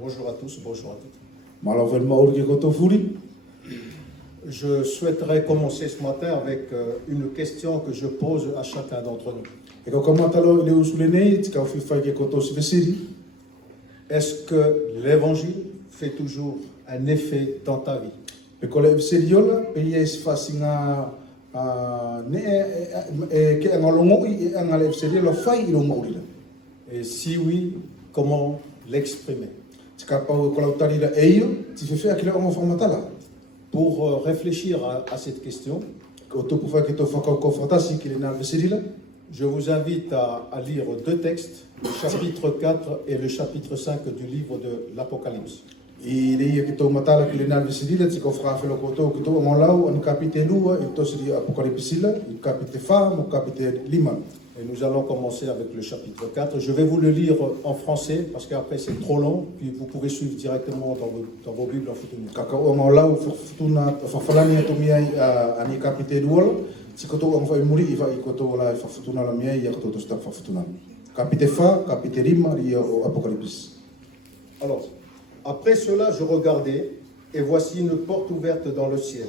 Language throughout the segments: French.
Bonjour à tous, bonjour à toutes. Malavel maori ke koto furi. Je souhaiterais commencer ce matin avec une question que je pose à chacun d'entre nous. E ka kamatalo le usulene tika fifa ke koto sivesiri. Est-ce que l'évangile fait toujours un effet dans ta vie? Pe kole seriola pe yes fasinga ne ke ngalongo I ngale seriola fai ilo maurila. Et si oui, comment l'exprimer? Tika pa ko lautari la eio ti fefe akile o formatala. Pour réfléchir à cette question, Koto pufa ke to faka ko fatasi ke na serila. je vous invite à lire deux textes, le chapitre 4 et le chapitre 5 du livre de l'Apocalypse. I le ke to matala ke na serila tika fra felo koto ke to ngolau an kapitelu e to siri apokalipsila I kapite fa mo kapite 5. Et nous allons commencer avec le chapitre 4. Je vais vous le lire en français parce qu'après c'est trop long, puis vous pouvez suivre directement dans vos Bibles en futunu. Kakao ngolau futuna fafalani to miai ani kapite 2. Sikoto ang vai muri iva ikoto la futuna la miai ya koto sta futuna. Kapite fa kapite 5 ria o apokalipsis. Alors, après cela, je regardais, et voici une porte ouverte dans le ciel.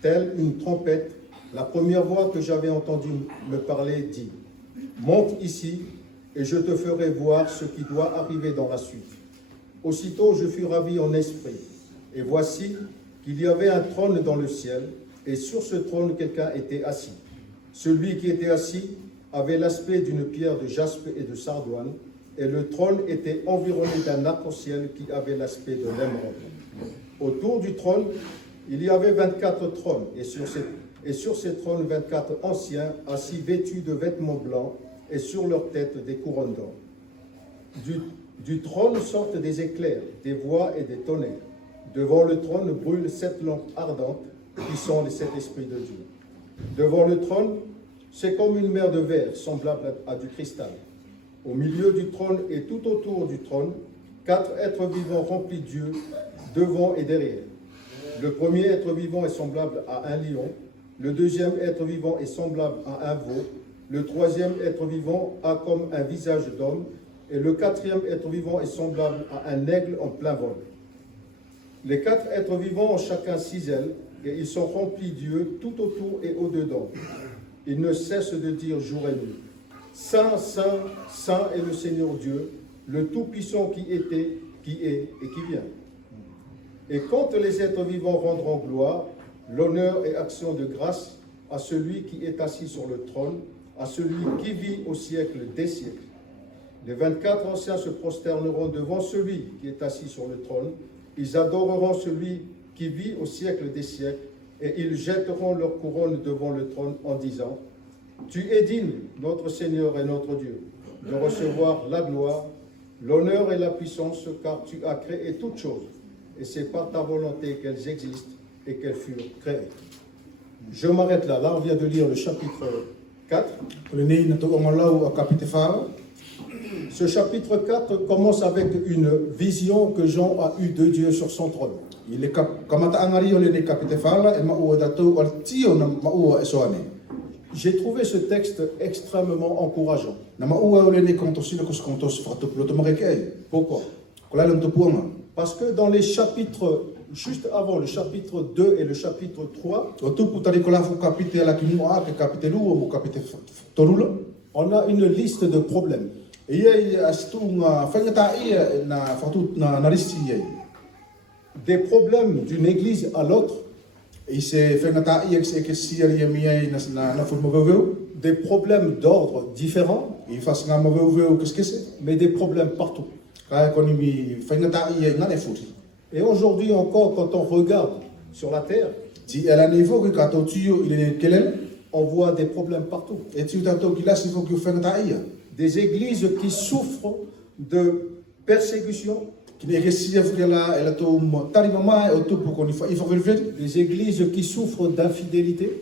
Telle une trompette, la première voix que j'avais entendue me parler dit: monte ici, et je te ferai voir ce qui doit arriver dans la suite. Aussitôt, je fus ravi en esprit, et voici qu'il y avait un trône dans le ciel, et sur ce trône, quelqu'un était assis. Celui qui était assis avait l'aspect d'une pierre de jaspe et de sardoine, et le trône était environné d'un arc-en-ciel qui avait l'aspect de l'émeraude. Autour du trône, il y avait 24 trônes, et sur ces trônes, 24 anciens, assis vêtus de vêtements blancs, et sur leurs têtes des couronnes d'or. Du trône sortent des éclairs, des voix et des tonnerres. Devant le trône brûlent 7 lampes ardentes, qui sont les 7 esprits de Dieu. Devant le trône, c'est comme une mer de verre, semblable à du cristal. Au milieu du trône et tout autour du trône, 4 êtres vivants remplis de Dieu, devant et derrière. Le premier être vivant est semblable à un lion, le deuxième être vivant est semblable à un veau, le troisième être vivant a comme un visage d'homme, et le quatrième être vivant est semblable à un aigle en plein vol. Les 4 êtres vivants ont chacun 6 ailes, et ils sont remplis de Dieu tout autour et au-dedans. Ils ne cessent de dire jour et nuit: Saint, Saint, Saint est le Seigneur Dieu, le Tout-Puissant qui était, qui est et qui vient. Et quand les êtres vivants rendront gloire, l'honneur et action de grâce à celui qui est assis sur le trône, à celui qui vit au siècle des siècles. Les 24 anciens se prosterneront devant celui qui est assis sur le trône. Ils adoreront celui qui vit au siècle des siècles, et ils jetteront leur couronne devant le trône en disant: Tu es digne, notre Seigneur et notre Dieu, de recevoir la gloire, l'honneur et la puissance, car tu as créé toutes choses, et c'est par ta volonté qu'elles existent et qu'elles furent créées. Je m'arrête là. Là, on vient de lire le chapitre 4. Ce chapitre 4 commence avec une vision que Jean a eue de Dieu sur son trône. J'ai trouvé ce texte extrêmement encourageant. Pourquoi? Parce que dans les chapitres, juste avant le chapitre 2 et le chapitre 3, on a une liste de problèmes. Des problèmes d'une église à l'autre, des problèmes d'ordre différents, mais des problèmes partout. Et aujourd'hui encore, quand on regarde sur la terre, on voit des problèmes partout. Des églises qui souffrent de persécution, des églises qui souffrent d'infidélité,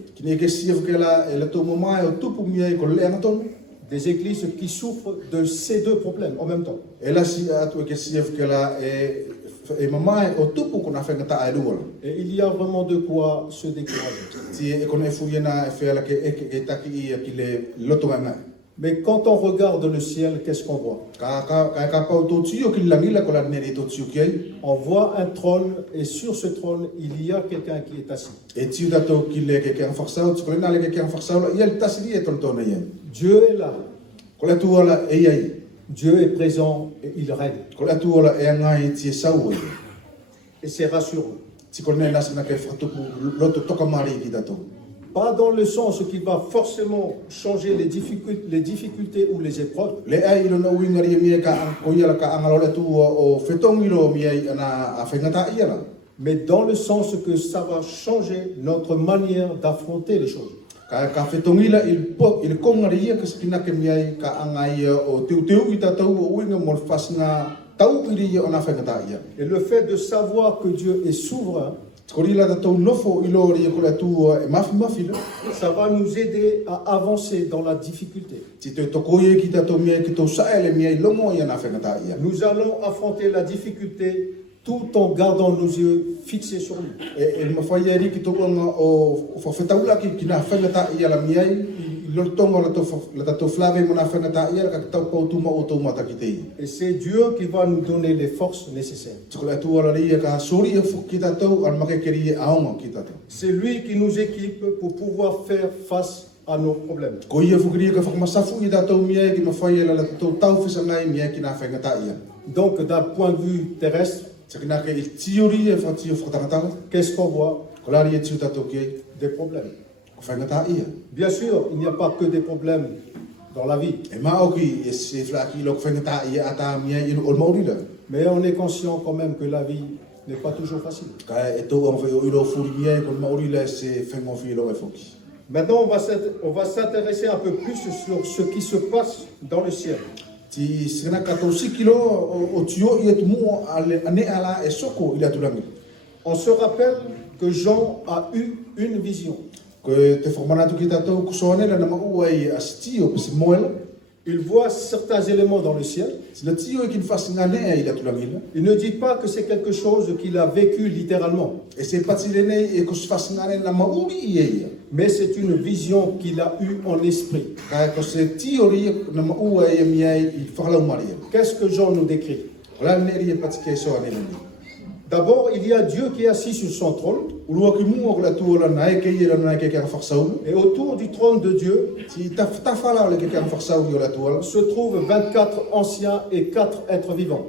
des églises qui souffrent de ces deux problèmes en même temps. Et il y a vraiment de quoi se décourager. Mais quand on regarde le ciel, qu'est-ce qu'on voit? On voit un trône et sur ce trône, il y a quelqu'un qui est assis. Dieu est là. Dieu est présent et il règne. Et c'est rassurant. Pas dans le sens qui va forcément changer les difficultés ou les épreuves. Mais dans le sens que ça va changer notre manière d'affronter les choses. Et le fait de savoir que Dieu est souverain, ça va nous aider à avancer dans la difficulté. Nous allons affronter la difficulté tout en gardant nos yeux fixés sur lui. Et c'est Dieu qui va nous donner les forces nécessaires. C'est lui qui nous équipe pour pouvoir faire face à nos problèmes. Donc d'un point de vue terrestre, qu'est-ce qu'on voit? Des problèmes. Bien sûr, il n'y a pas que des problèmes dans la vie. Mais on est conscient quand même que la vie n'est pas toujours facile. Maintenant, on va s'intéresser un peu plus sur ce qui se passe dans le ciel. On se rappelle que Jean a eu une vision. Il voit certains éléments dans le ciel. Il ne dit pas que c'est quelque chose qu'il a vécu littéralement. Mais c'est une vision qu'il a eue en esprit. Qu'est-ce que Jean nous décrit? D'abord, il y a Dieu qui est assis sur son trône. Et autour du trône de Dieu se trouvent 24 anciens et 4 êtres vivants.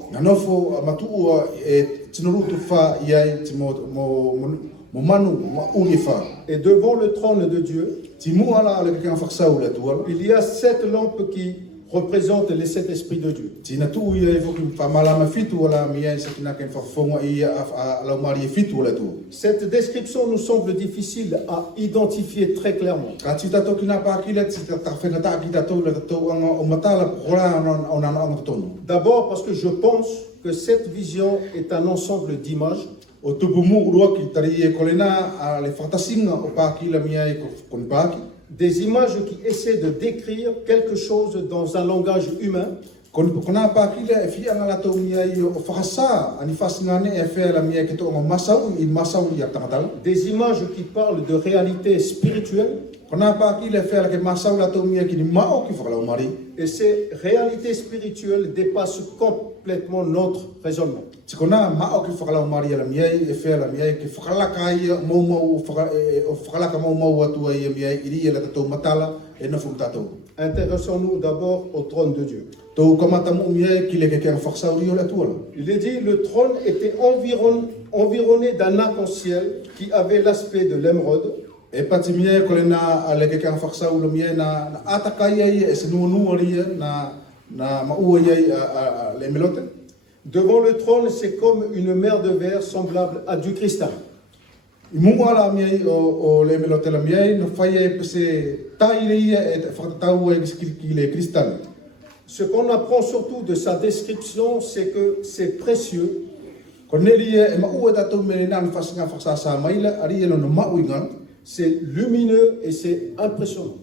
Et devant le trône de Dieu, il y a 7 lampes qui représentent les 7 esprits de Dieu. Cette description nous semble difficile à identifier très clairement. D'abord parce que je pense que cette vision est un ensemble d'images des images qui essaient de décrire quelque chose dans un langage humain. Des images qui parlent de réalité spirituelle. Et ces réalités spirituelles dépassent complètement notre raisonnement. Intéressons-nous d'abord au trône de Dieu. Il est dit, le trône était environné d'un arc-en-ciel qui avait l'aspect de l'émeraude. Devant le trône, c'est comme une mer de verre semblable à du cristal. Ce qu'on apprend surtout de sa description, c'est que c'est précieux. C'est lumineux et c'est impressionnant.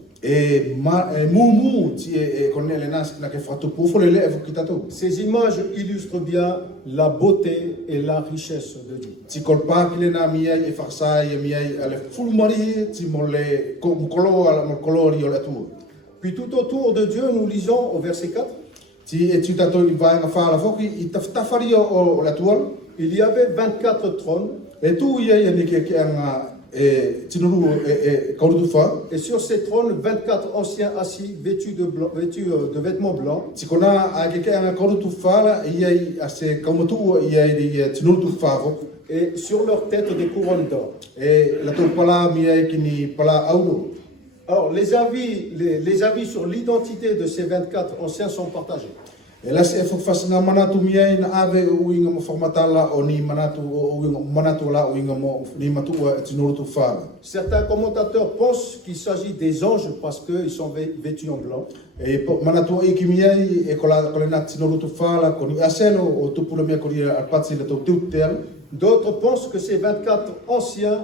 Ces images illustrent bien la beauté et la richesse de Dieu. Puis tout autour de Dieu, nous lisons au verset 4, Ti e tu tato I vai nga fala foki I tafari o la tual. il y avait 24 trônes, E tu ia ia ni ke anga e tinuru e kaurutu fa. et sur ces trônes, 24 anciens assis, vêtus de vêtements blancs, Si kona a ke anga kaurutu fa la ia I ase kaumatu ia I tinuru fa foki. et sur leur tête des couronnes d'or. E la tu pala mi ai kini pala aulo. Alors, les avis sur l'identité de ces 24 anciens sont partagés. E la se fasnga manatu mi ai na ave uinga mo formatala o ni manatu o uinga manatu la uinga mo ni matu tinuru fa. Certains commentateurs pensent qu'il s'agit des anges parce qu'ils sont vêtus en blanc. E manatu I ki mi ai e kola na tinuru fa la koni aselo o tupula mi ko ri alpatsi le tu tel. D'autres pensent que ces 24 anciens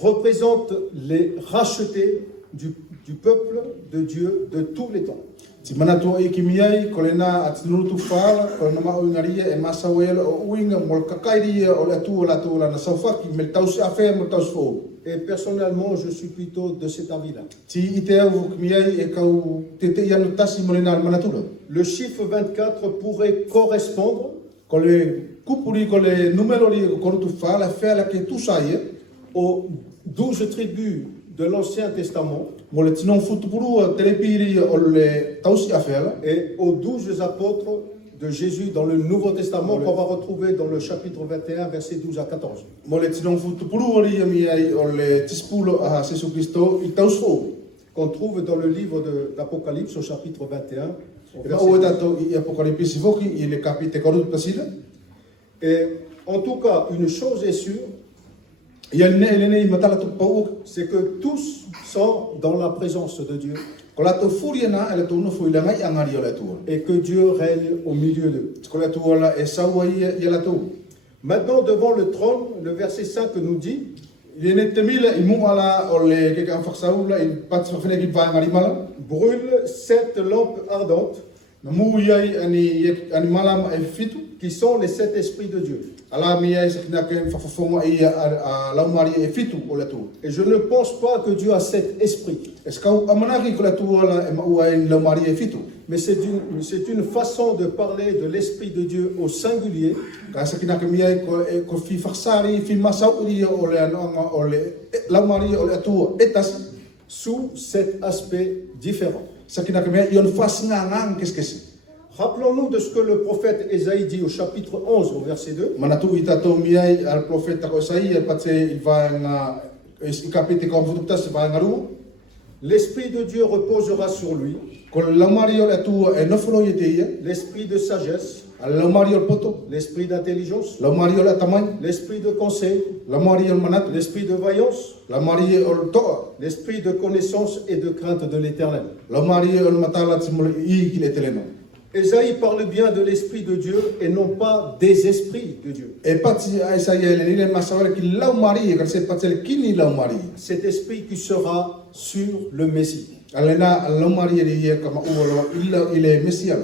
représentent les rachetés du peuple de Dieu de tous les temps. Si manatu I ki mi ai ko le na tinuru fa la ko na ma uingaria e masawela o uinga mo kakairi o le tu la na sofaki me tausi afe mo tausi fo. Et personnellement, je suis plutôt de cet avis-là. Ti ite au ki mi ai e kau tete yanu tasi mo le na manatu. Le chiffre 24 pourrait correspondre Ko le kupuri ko le numero ri ko tu fa la fe la ke tu sai aux 12 tribus de l'Ancien Testament mo le tino futupuru telepiri o le tausi afela et aux 12 apôtres de Jésus dans le Nouveau Testament qu'on va retrouver dans le chapitre 21, versets 12 à 14. mo le tino futupuru ri mi ai o le tispulo a Jesus Cristo I tauso Qu'on trouve dans le livre d'Apocalypse au chapitre 21. au e verset o 12. dato I apocalipsi voki I le capite korut pasila Et en tout cas, une chose est sûre, ia ne ele I matala tu pau c'est que tous sont dans la présence de Dieu ko la to furia na ele to no foi la ngai angari o le tu et que Dieu règne au milieu d'eux. ko le tu la e sawa ia la tu Maintenant, devant le trône, le verset 5 nous dit, ile ne temila I mu ala o le ke kan faksaula I pat fa fene ki va ngari mala brûle 7 lampes ardentes na mu ia ani mala e fitu qui sont les 7 esprits de Dieu. ala mi ai sakina ke fafonga I a la mari e fitu o le tu Et je ne pense pas que Dieu a 7 esprits, Eskau amanaki ko le tu ala e maua e la mari e fitu mais c'est une façon de parler de l'Esprit de Dieu au singulier ka sakina ke mi ai ko fi faksari fi masau ri o le anonga o le la mari o le tu etas sous cet aspect différent. sakina ke mi ai on fasinga ngang keskesi Rappelons-nous de ce que le prophète Ésaïe dit au chapitre 11, au verset 2. manatu ita to mi ai al profeta ko sai patse I va nga I kapite ko fututas va ngaru L'Esprit de Dieu reposera sur lui, ko la mari o le tu e no folo yete ia l'Esprit de sagesse, la mari o poto l'Esprit d'intelligence, la mari o le tamai l'Esprit de conseil, la mari o manatu l'Esprit de vaillance, la mari o to l'Esprit de connaissance et de crainte de l'Éternel. la mari o matala tsimul I ki le teleno Ésaïe parle bien de l'Esprit de Dieu et non pas des esprits de Dieu. e pati ai sai ele ni le masawale ki la mari ka se patse kini la mari Cet esprit qui sera sur le Messie. alena la mari ri ka ma uolo illa ile mesia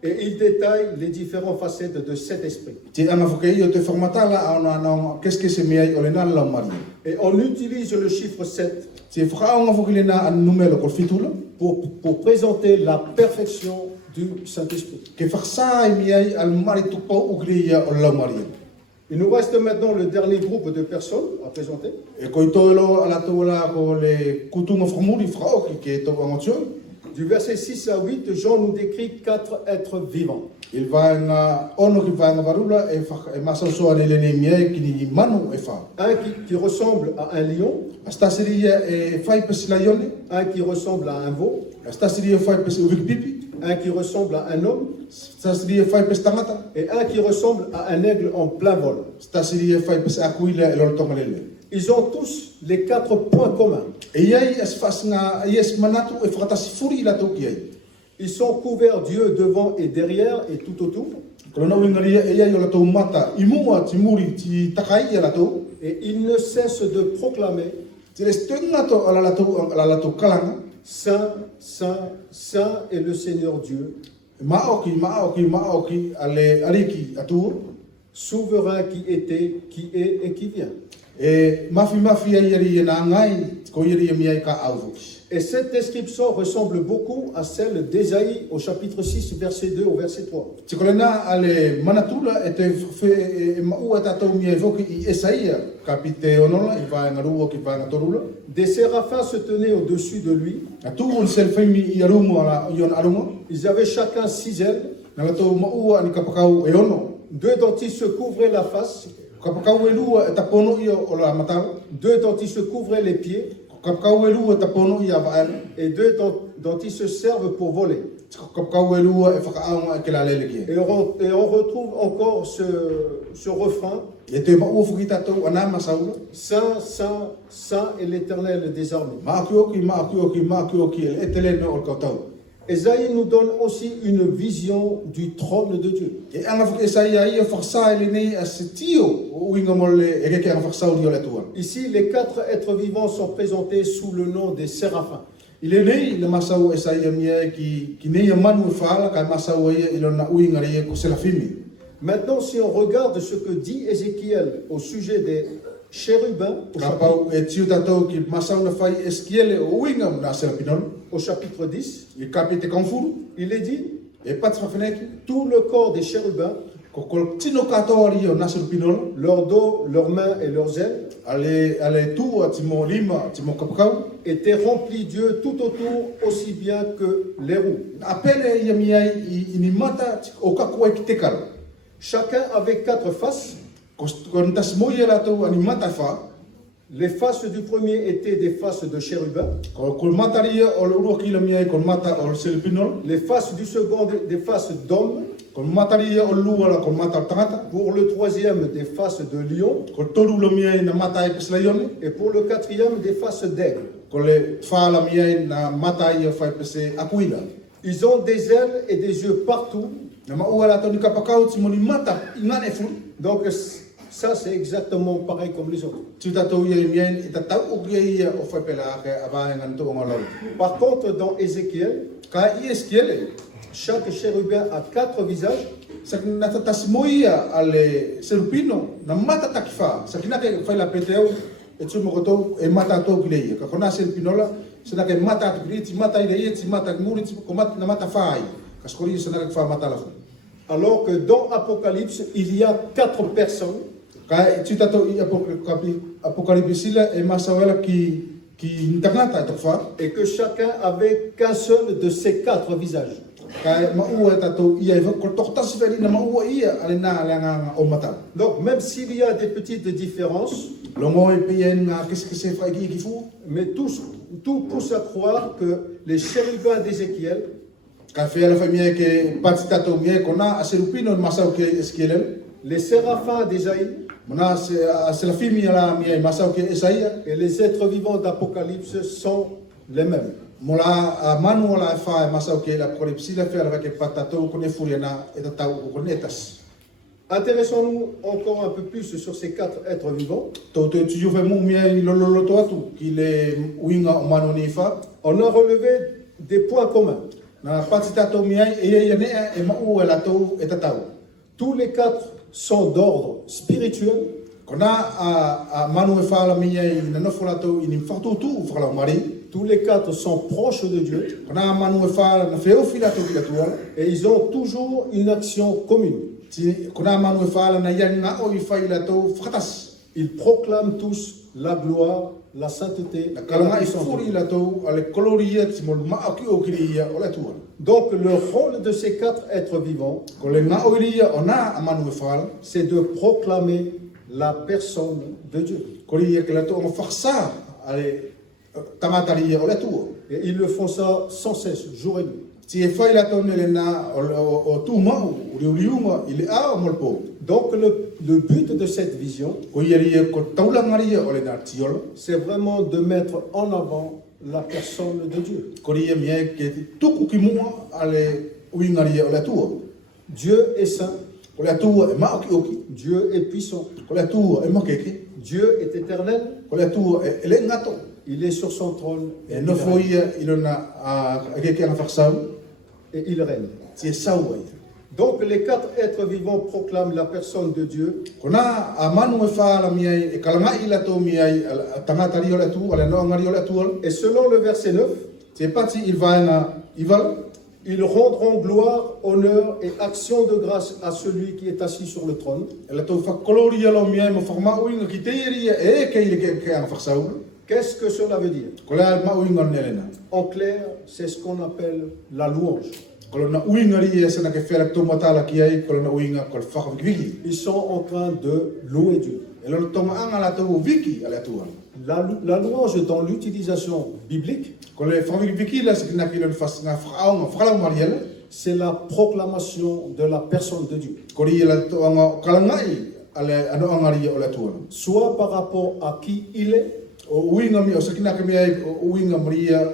Et il détaille les différentes facettes de cet esprit. ti ana fokei o te formatala ana qu'est-ce que c'est miai o le na la mari Et on utilise le chiffre 7 ti fokao nga fokilena an numero ko fitula pour présenter la perfection du Saint-Esprit. ke faksa miai al mari tu po ugria o la mari Il nous reste maintenant le dernier groupe de personnes à présenter. e ko tolo ala tola ko le kutunga formuli frau ki ke to angotio Du verset 6 à 8, Jean nous décrit 4 êtres vivants. il va nga ono ki va nga varula e masa so ale le miai ki ni manu e fa Un qui ressemble à un lion, astasiria e fai pesilaione un qui ressemble à un veau, astasiria fai pesiluvik pipi un qui ressemble à un homme astasiria fai pestangata et un qui ressemble à un aigle en plein vol. astasiria fai pesakuila e lo tongalele Ils ont tous les 4 points communs. e iai as fasnga yes manatu e fakatasi furi la toki ai Ils sont couverts Dieu devant et derrière et tout autour. kono na wingaria e iai o la to mata imua timuri ti takai la to Et ils ne cessent de proclamer ti le stenga to ala la to kalanga Saint, Saint, Saint est le Seigneur Dieu, maoki ale ariki atu souverain qui était, qui est et qui vient. E mafi ai eri na ngai ko eri mi ai ka au. Et cette description ressemble beaucoup à celle d'Ésaïe au chapitre 6, verset 2 au verset 3. Tikolena ale manatula e te fe maua tatou mi evoki I Esaia kapite onola I va ngarua ki va ngatorula. Des séraphins se tenaient au-dessus de lui. Atu on sel femi I arumo ala yon arumo. Ils avaient chacun 6 ailes. Na latou maua ni kapakau e ono. 2 dont ils se couvraient la face. Kapakau e lua e tapono I o la matala. 2 dont ils se couvraient les pieds. Kapakau e lua e tapono I ava ana. Et 2 dont ils se servent pour voler. Kapakau e lua e whakaaunga e ke la lele ki. Et on retrouve encore ce refrain. E te maua fuki tatou ana masaula. Saint, Saint, Saint est l'Éternel des armées. Maakioki e etele no o kautau. Ésaïe nous donne aussi une vision du trône de Dieu. E anga fuki Esaia ia whakasa ele nei a se tio o inga mole e reke anga whakasau ni o le tua. Ici, les 4 êtres vivants sont présentés sous le nom des séraphins. I le nei le masau Esaia mia ki nei manu e whaala kai masau ia I lona uinga ria ko selafimi. Maintenant, si on regarde ce que dit Ézéchiel au sujet des chérubins, Kapau e tiu tatou ki masau na whai eskiele o uinga na selapinol. au chapitre 10, I kapite kanfuru. il est dit, E pati whawheneki. tout le corps des chérubins, Ko kol tino katoa rio na selapinol. leur dos, leurs mains et leurs ailes, Ale tua timo lima timo kapakau. étaient remplis d'yeux tout autour, aussi bien que les roues. Apele ia miai I ni mata o kakua ki te kala. Chacun avait 4 faces. Ko ntas moia latou ani mata fa. Les faces du premier étaient des faces de chérubins. Ko mataria o le urua kila miai ko mata o le selipinol. Les faces du second, des faces d'hommes. Ko mataria o lua la ko mata tangata. Pour le troisième, des faces de lion. Ko toru la miai na mata e peslaione. Et pour le quatrième, des faces d'aigle. Ko le fa la miai na mata ia fai pese akuila. Ils ont des ailes et des yeux partout. Na maua la toni kapakau timo ni mata ingane fu. Donc ça, c'est exactement pareil comme les autres. Tu tatou ia miai I tatau o ia o fai pela ke ava nganto ngalo. Par contre, dans Ézéchiel, Ka I eskiele. chaque chérubin a 4 visages. Sakina tatasmoia ale selupino na mata takifa. Sakina ke fai la peteu e tumo kotou e mata to kilei. Ka kona selupinola sena ke mata to kilei ti mata ile ti mata nguri ti ko mata na mata fai. Ka skori sena ke fa mata la. Alors que dans Apocalypse, il y a 4 personnes. Ka tu tato I apokalipsila e masawela ki ntangata to fa. Et que chacun avait qu'un seul de ces 4 visages. Ka maua tato ia e ko toktasi veri na maua ia ale na langa o mata. Donc même s'il y a des petites différences, Longo e pien na qu'est-ce que c'est fa ki fu. mais tout pousse à croire que les chérubins d'Ézéchiel Ka fea la famia ke pati tato mie kona a selupino masau ke eskielel. les séraphins d'Ésaïe Mana se la fimi la mie masau ke Esaia. et les êtres vivants d'Apocalypse sont les mêmes. Mola manu la fa masau ke la koripsi la fea la ke patato kone furiana e tatau kone etas. Intéressons-nous encore un peu plus sur ces 4 êtres vivants. To tu juve mu mie lololo to atu ki le winga o manu ni fa. On a relevé des points communs. Na pati tato mie e ne e mau la to e tatau. Tous les 4 sont d'ordre spirituel. Kona a manu e fa la mie na no fola to ini fatu tu fa la mari. Tous les 4 sont proches de Dieu. Kona manu e fa na feo fila to ki tua. Et ils ont toujours une action commune. Kona manu e fa na ia nga o I fa ila to fatas. Ils proclament tous la gloire, la sainteté, Na et la kalanga I puissance de furi Dieu. ila to ale koloria timol maaki o kiria o la tua. Donc le rôle de ces 4 êtres vivants, Ko le nga o iria ona a manu e fa c'est de proclamer la personne de Dieu. ko ria ke la to o faksa ale tamataria o la tua. Et ils le font ça sans cesse, jour et nuit. Ti e fa ila to ne na o tu mau o riunga ile a o molpo. Donc le but de cette vision, Ko ia ko taulangaria o le na tiolo. c'est vraiment de mettre en avant la personne de Dieu. Ko ria mie ke tuku ki mua ale uingaria o la tua. Dieu est saint, Ko la tua e maoki oki. Dieu est puissant, Ko la tua e makeke. Dieu est éternel, Ko la tua e le ngato. il est sur son trône E no foi ilona a ke ke na faksau. et il règne. Ti e saua ia. Donc les 4 êtres vivants proclament la personne de Dieu. Kona amanu e whaala miai, e kalangai la tō miai, a tangata rio le tu, ale no ngari le tu. Et selon le verset 9, Te pati il vaena ival, ils rendront gloire, honneur et action de grâce à celui qui est assis sur le trône. le tō whakoloria lo miai ma whakamauinga ki te iria e kei le ke ang whaksaura. Qu'est-ce que cela veut dire? Ko le al mauinga nelena. En clair, c'est ce qu'on appelle la louange. Ko le na uinga ri e sana ke whera tō matala ki ai, ko le na uinga ko le whakawikiki. Ils sont en train de louer Dieu. E lo tonga anga la tō wiki ale atua. La louange dans l'utilisation biblique, Ko le whakawikiki la sikina ki le whasinga whakaonga whakalau mariele. c'est la proclamation de la personne de Dieu. Ko ri la tō anga kalangai ale ano angari o le atua. Soit par rapport à qui il est, O uinga mi o sikina ke miai o uinga maria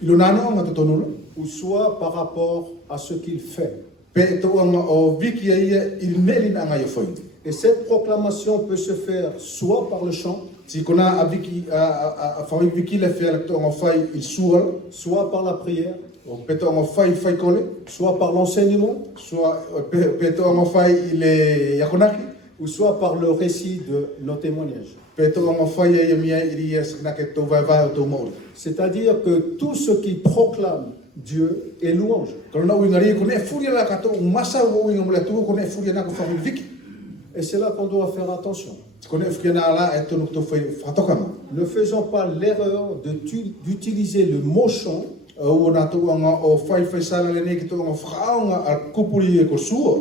ilonano anga to tonula. ou soit par rapport à ce qu'il fait. Pe tō anga o wiki ia il nelina anga yo foi. Et cette proclamation peut se faire soit par le chant, Si kona a wiki a whawik wiki le whea le tō anga whai i sual, soit par la prière, o pe tō anga whai kole, soit par l'enseignement, soit pe tō anga whai i le yakonaki, ou soit par le récit de nos témoignages. pe tō anga whai e mia i ria sikina ke tō vai o tō maori. C'est-à-dire que tout ce qui proclame Dieu est louange. Kalo na uinga ria kone e furia la kato masa o uinga mula tū kone e furia na ko whawik wiki. Et c'est là qu'on doit faire attention. Kone e furia na ala e tōnu tō whatokanga. Ne faisons pas l'erreur d'utiliser le mot chant O nā tō anga o whai sara le ne ki tō anga whakaonga a kupuri e ko sua.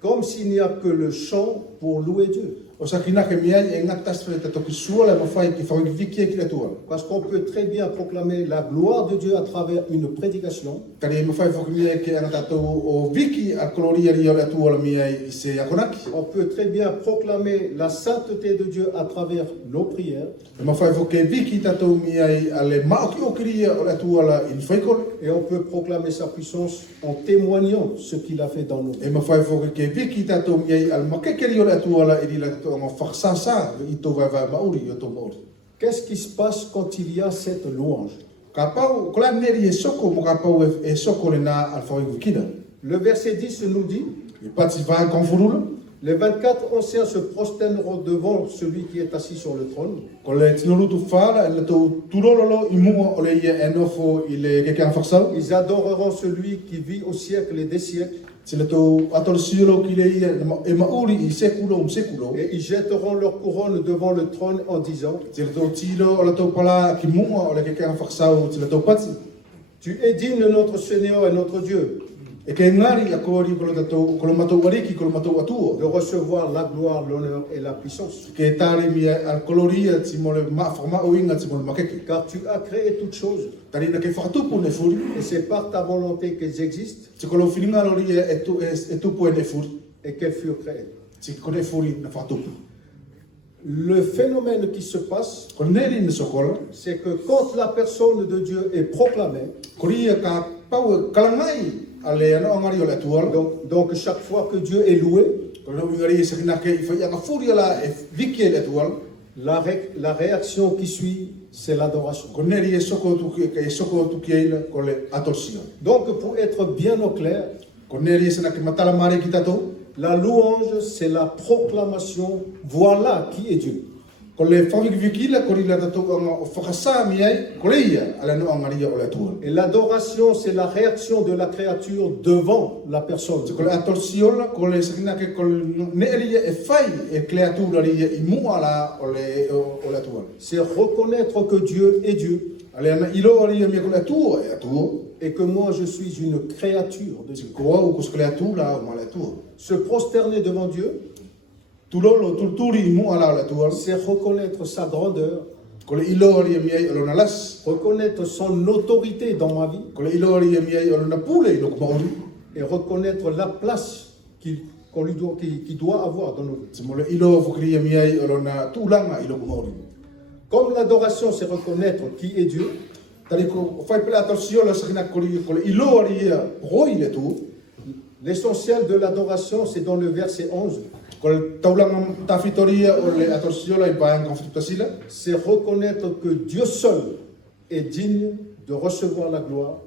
comme s'il n'y a que le chant pour louer Dieu. O sakina ke miai e ngatas fe te toki sua le mawhai ki whawik wiki e ki le tua. Parce qu'on peut très bien proclamer la gloire de Dieu à travers une prédication, Kari e mawhai whawik miai ke anga tatou o wiki a koloria rio le tua la miai i se yakonaki. on peut très bien proclamer la sainteté de Dieu à travers nos prières, E mawhai whake wiki tatou miai a le maoki o kiria o le tua la in whaikore. et on peut proclamer sa puissance en témoignant ce qu'il a fait dans nos vies. E mawhai whake wiki tatou miai al makekeri o le tua la iri la tatou anga whaksasa i tō vai mauri o tō mauri. Qu'est-ce qui se passe quand il y a cette louange? Ka pau, kola neri e soko mo ka pau e soko le nā al whawik wikina. Le verset 10 nous dit, I pati vai konfurula. les 24 anciens se prosterneront devant celui qui est assis sur le trône, Ko le tinorutu whara e le tau turololo i mua o le ia e nofo i le keke ang whaksau. ils adoreront celui qui vit au siècle et des siècles, Si le tau atol siro ki le ia e mauri i sekulo et ils jetteront leur couronne devant le trône en disant, Si le tau tiro o le tau pala ki mua o le keke ang whaksau si le tau pati. tu es digne notre Seigneur et notre Dieu E ke ngari a kori ko le matou ariki ko le matou atua. de recevoir la gloire, l'honneur et la puissance. Ke tare mia al koloria ti mo le mawhama o inga ti mo le makeke. Car tu as créé toutes choses, Tarina ke whakatupu ne furi. et c'est par ta volonté qu'elles existent Ti kolo whiringa loria e tupu e ne furi. et qu'elles furent créées. Ti kone furi na whakatupu. Le phénomène qui se passe, Ko neri ne sokola. c'est que quand la personne de Dieu est proclamée, Koria ka pau e kalangai ale ano angari o le tuala. donc chaque fois que Dieu est loué, Ko no wingari e sakina ke i whai anga furi ala e viki e le tuala. la réaction qui suit, c'est l'adoration. Ko neri e soko tuki eila ko le atolsia. Donc pour être bien au clair, Ko neri e sana ke matala mare ki tatou. la louange, c'est la proclamation, voilà qui est Dieu. Ko le whawiki wiki la kori la tatou anga o whakasa mi ai ko le ia ala no angari o le tuala. Et l'adoration, c'est la réaction de la créature devant la personne. Ko le atolsiola ko le sakina ke ko ne elia e whai e kreatura ria i mua la o le tuala. C'est reconnaître que Dieu est Dieu Ale ana ilo ria mi ko le tua e atua. et que moi je suis une créature de Dieu. Ko au ko kreatura o ma le tua. Se prosterner devant Dieu, Tulolo tulturi i mua la le tua. c'est reconnaître sa grandeur, Ko le ilo ria mi ai o lona las. reconnaître son autorité dans ma vie Ko le ilo ria mi ai o lona pule i loko mauri. et reconnaître la place qu'il doit avoir dans nos vies. Se mo le ilo fokria mi ai o lona tulanga i loko mauri. Comme l'adoration, c'est reconnaître qui est Dieu, Tari ko fai pela atolsiola sakina ko le ilo ria roi le tu. l'essentiel de l'adoration, c'est dans le verset 11, Ko le taulanga tafitoria o le atolsiola i baang konftutasila. c'est reconnaître que Dieu seul est digne de recevoir la gloire,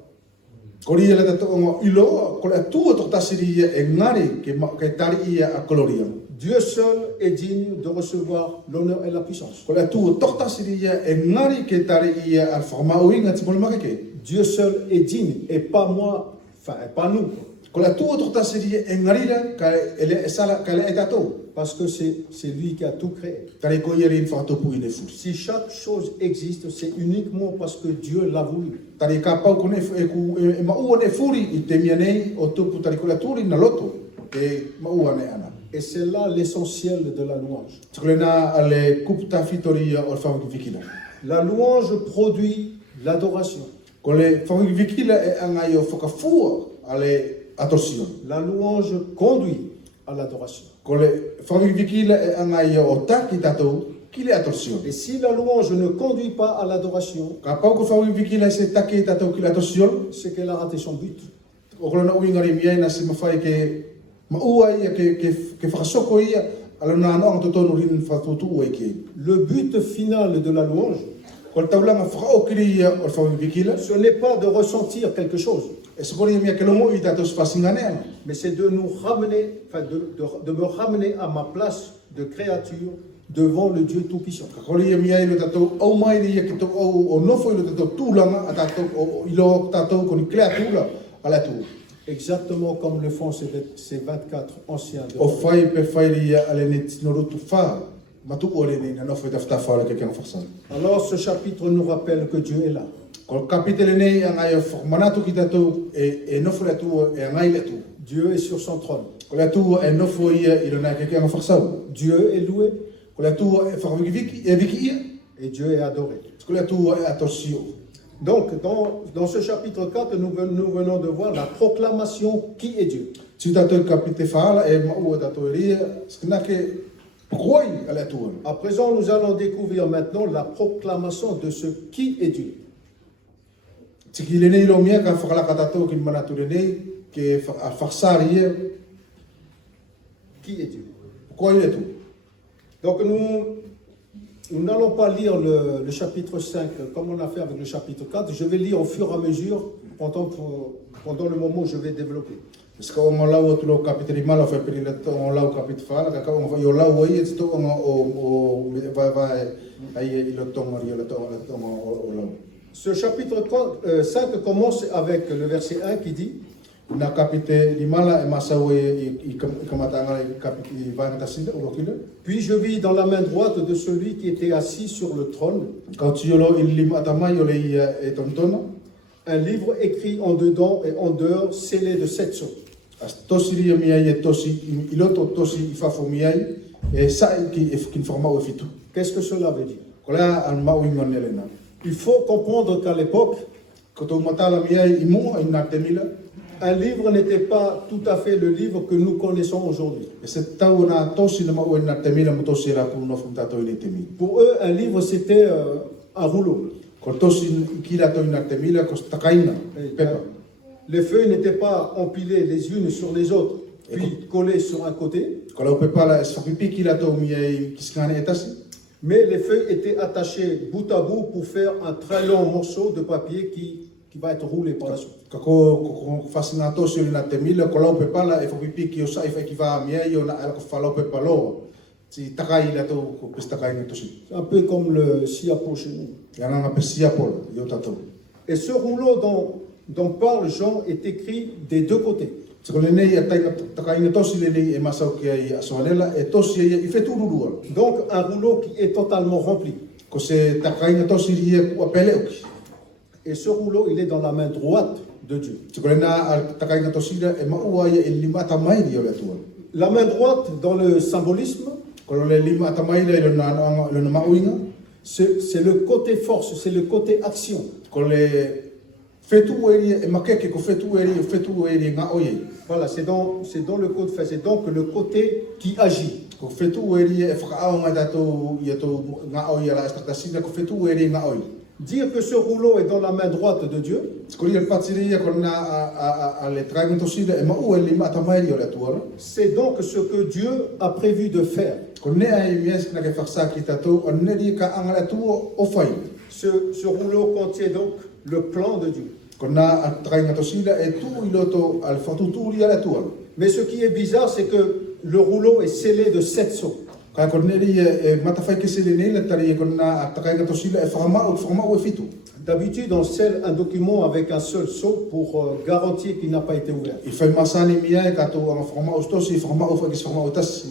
Kori ia le tato o ilo, ko le atua tortasiri ia e ngari ke tari ia a koloria. Dieu seul est digne de recevoir l'honneur et la puissance. Ko le atua tortasiri ia e ngari ke tari ia al formau inga timole makeke. Dieu seul est digne et pas moi, enfin pas nous. Ko le atua tortasiri ia e ngari la ka ele esala ka le etato. Parce que c'est lui qui a tout créé. Tari ko ia rin fatopu ine fu. Si chaque chose existe, c'est uniquement parce que Dieu l'a voulu. Tari ka pau kone e maua ne furi i te mia nei o tupu tari ko le aturi na loto e maua ne ana. Et c'est là l'essentiel de la louange. Tkolena ale kupta fitori o fawu vikila. La louange produit l'adoration. Ko le fawu vikila e anga yo fokafua ale adoration. La louange conduit à l'adoration. Ko le fawu vikila e anga yo o taki tatou ki le adoration. Et si la louange ne conduit pas à l'adoration, Ka pau ko fawu vikila se taki tatou ki le adoration, c'est qu'elle a raté son but. o kolona uingari mia na se mafai ke maua ia ke whakasoko ia ala nā noa totonu rin whatutu ua ke. Le but final de la louange, Ko le taulanga whakaokiri ia o whawikila, ce n'est pas de ressentir quelque chose, e se kore mia ke lomo i tatou spasingane, mais c'est de nous ramener, enfin de me ramener à ma place de créature devant le Dieu Tout-Puissant. ka kore mia i lo tatou au mai ia ke tau au o nofo i lo tatou tūlanga a tatou o ilo tatou koni klea tūla ala tū. Exactement comme le font ces 24 anciens de O whai pe whai ia ale ne tinorutu wha, matu ore nei na nofo i taftafa ala ke kena whasana. Alors ce chapitre nous rappelle que Dieu est là. Ko kapitele nei a ngai o whakamanatu ki tatou e nofo le atua e a ngai le atua. Dieu est sur son trône. Ko le atua e nofo ia i lo nai ke kena whasana. Dieu est loué Ko le atua e whakawiki e wiki ia, et Dieu est adoré. ko le atua e atosio. Donc, dans ce chapitre 4, nous venons de voir la proclamation qui est Dieu. Si tatou kapite whaala e maua tatou e ria, skina ke pukoi ale atua. À présent, nous allons découvrir maintenant la proclamation de ce qui est Dieu. Tiki le nei lo mea ka whakalaka tatou ki manatu le nei, ke whaksari ia, Qui est Dieu? pukoi le tu. Donc, nous n'allons pas lire le chapitre 5 comme on a fait avec le chapitre 4. Je vais lire au fur et à mesure pendant le moment où je vais développer. Ska o lau atu lo kapite mala fa peri le to o lau kapite whaala, ka o yo lau ai e to o vai ai i lo tonga ri le tonga o lau. Ce chapitre 5 commence avec le verset 1 qui dit: Na kapite limala e masau i kamatanga i kapite i vanga tasida o lokile. Puis je vis dans la main droite de celui qui était assis sur le trône Ka tiolo i lima atamai o le ia e tontona. un livre écrit en dedans et en dehors, scellé de 7 sceaux. As tosi ria mi ai e tosi i loto tosi i fafo mi ai e sai ki e fikin formau e fitu. Qu'est-ce que cela veut dire? Ko lea an mau ingon nelena. Il faut comprendre qu'à l'époque, Ko tau matala mi ai i mua i nā te mila. un livre n'était pas tout à fait le livre que nous connaissons aujourd'hui. E se tau na tosi na mau e nā te mila mo tosi e la kunu nofu mtato i ni te mi. Pour eux, un livre, c'était un rouleau. Ko tosi i ki la tau i nā te mila ko takaina, pepa. Les feuilles n'étaient pas empilées les unes sur les autres, puis collées sur un côté, Ko lau pepa la e whapipi ki la tau mi ai kiskane e tasi. mais les feuilles étaient attachées bout à bout pour faire un très long morceau de papier qui va être roulé par la suite. Ka ko whasinga tosi o nā te mila, ko lau pepa la e whapipi ki o sai whai ki wha mi ai o na ala ko whalau pepa loa. Si takai la tau ko pis takai ni tosi. C'est un peu comme le siapo chez nous. Ia nga pesia pol, i o tatou. Et ce rouleau dont parle Jean est écrit des deux côtés. Se ko le nei a takai ni tosi le nei e masau ki ai a soanela, e tosi e i wheturu. Donc un rouleau qui est totalement rempli. Ko se takai ni tosi ria kua pele uki. Et ce rouleau, il est dans la main droite de Dieu. Se ko le nā a takai ni tosi ria e maua ia e lima tamai ria o le atua. La main droite, dans le symbolisme, Ko le lima tamai ria i le na mauinga. c'est le côté force, c'est le côté action. Ko le fetu eri e makeke ko fetu eri nga oye. Voilà, c'est dans le côté, enfin, c'est donc le côté qui agit. Ko fetu eri e whakaao tatou ia tau nga oye la estaktasina ko fetu eri nga oye. Dire que ce rouleau est dans la main droite de Dieu, Ko ria patiri ko na a le traimo tosila e mau e lima tamai ria o le atua. c'est donc ce que Dieu a prévu de faire. Ko nea i mies na ke whaksa ki tatou aneri ka anga le atua o whai. Ce rouleau contient donc le plan de Dieu. Kona atrai nga tosila e tu iloto al fatuturi ala tual. Mais ce qui est bizarre, c'est que le rouleau est scellé de 7 sceaux. Ka koneri e matafai ke sele nei la tari e kona atrai nga tosila e whamau e fitu. D'habitude, on scelle un document avec un seul sceau pour garantir qu'il n'a pas été ouvert. I whai masani mia e kato anga whamau stosi, whamau whakis whamau tas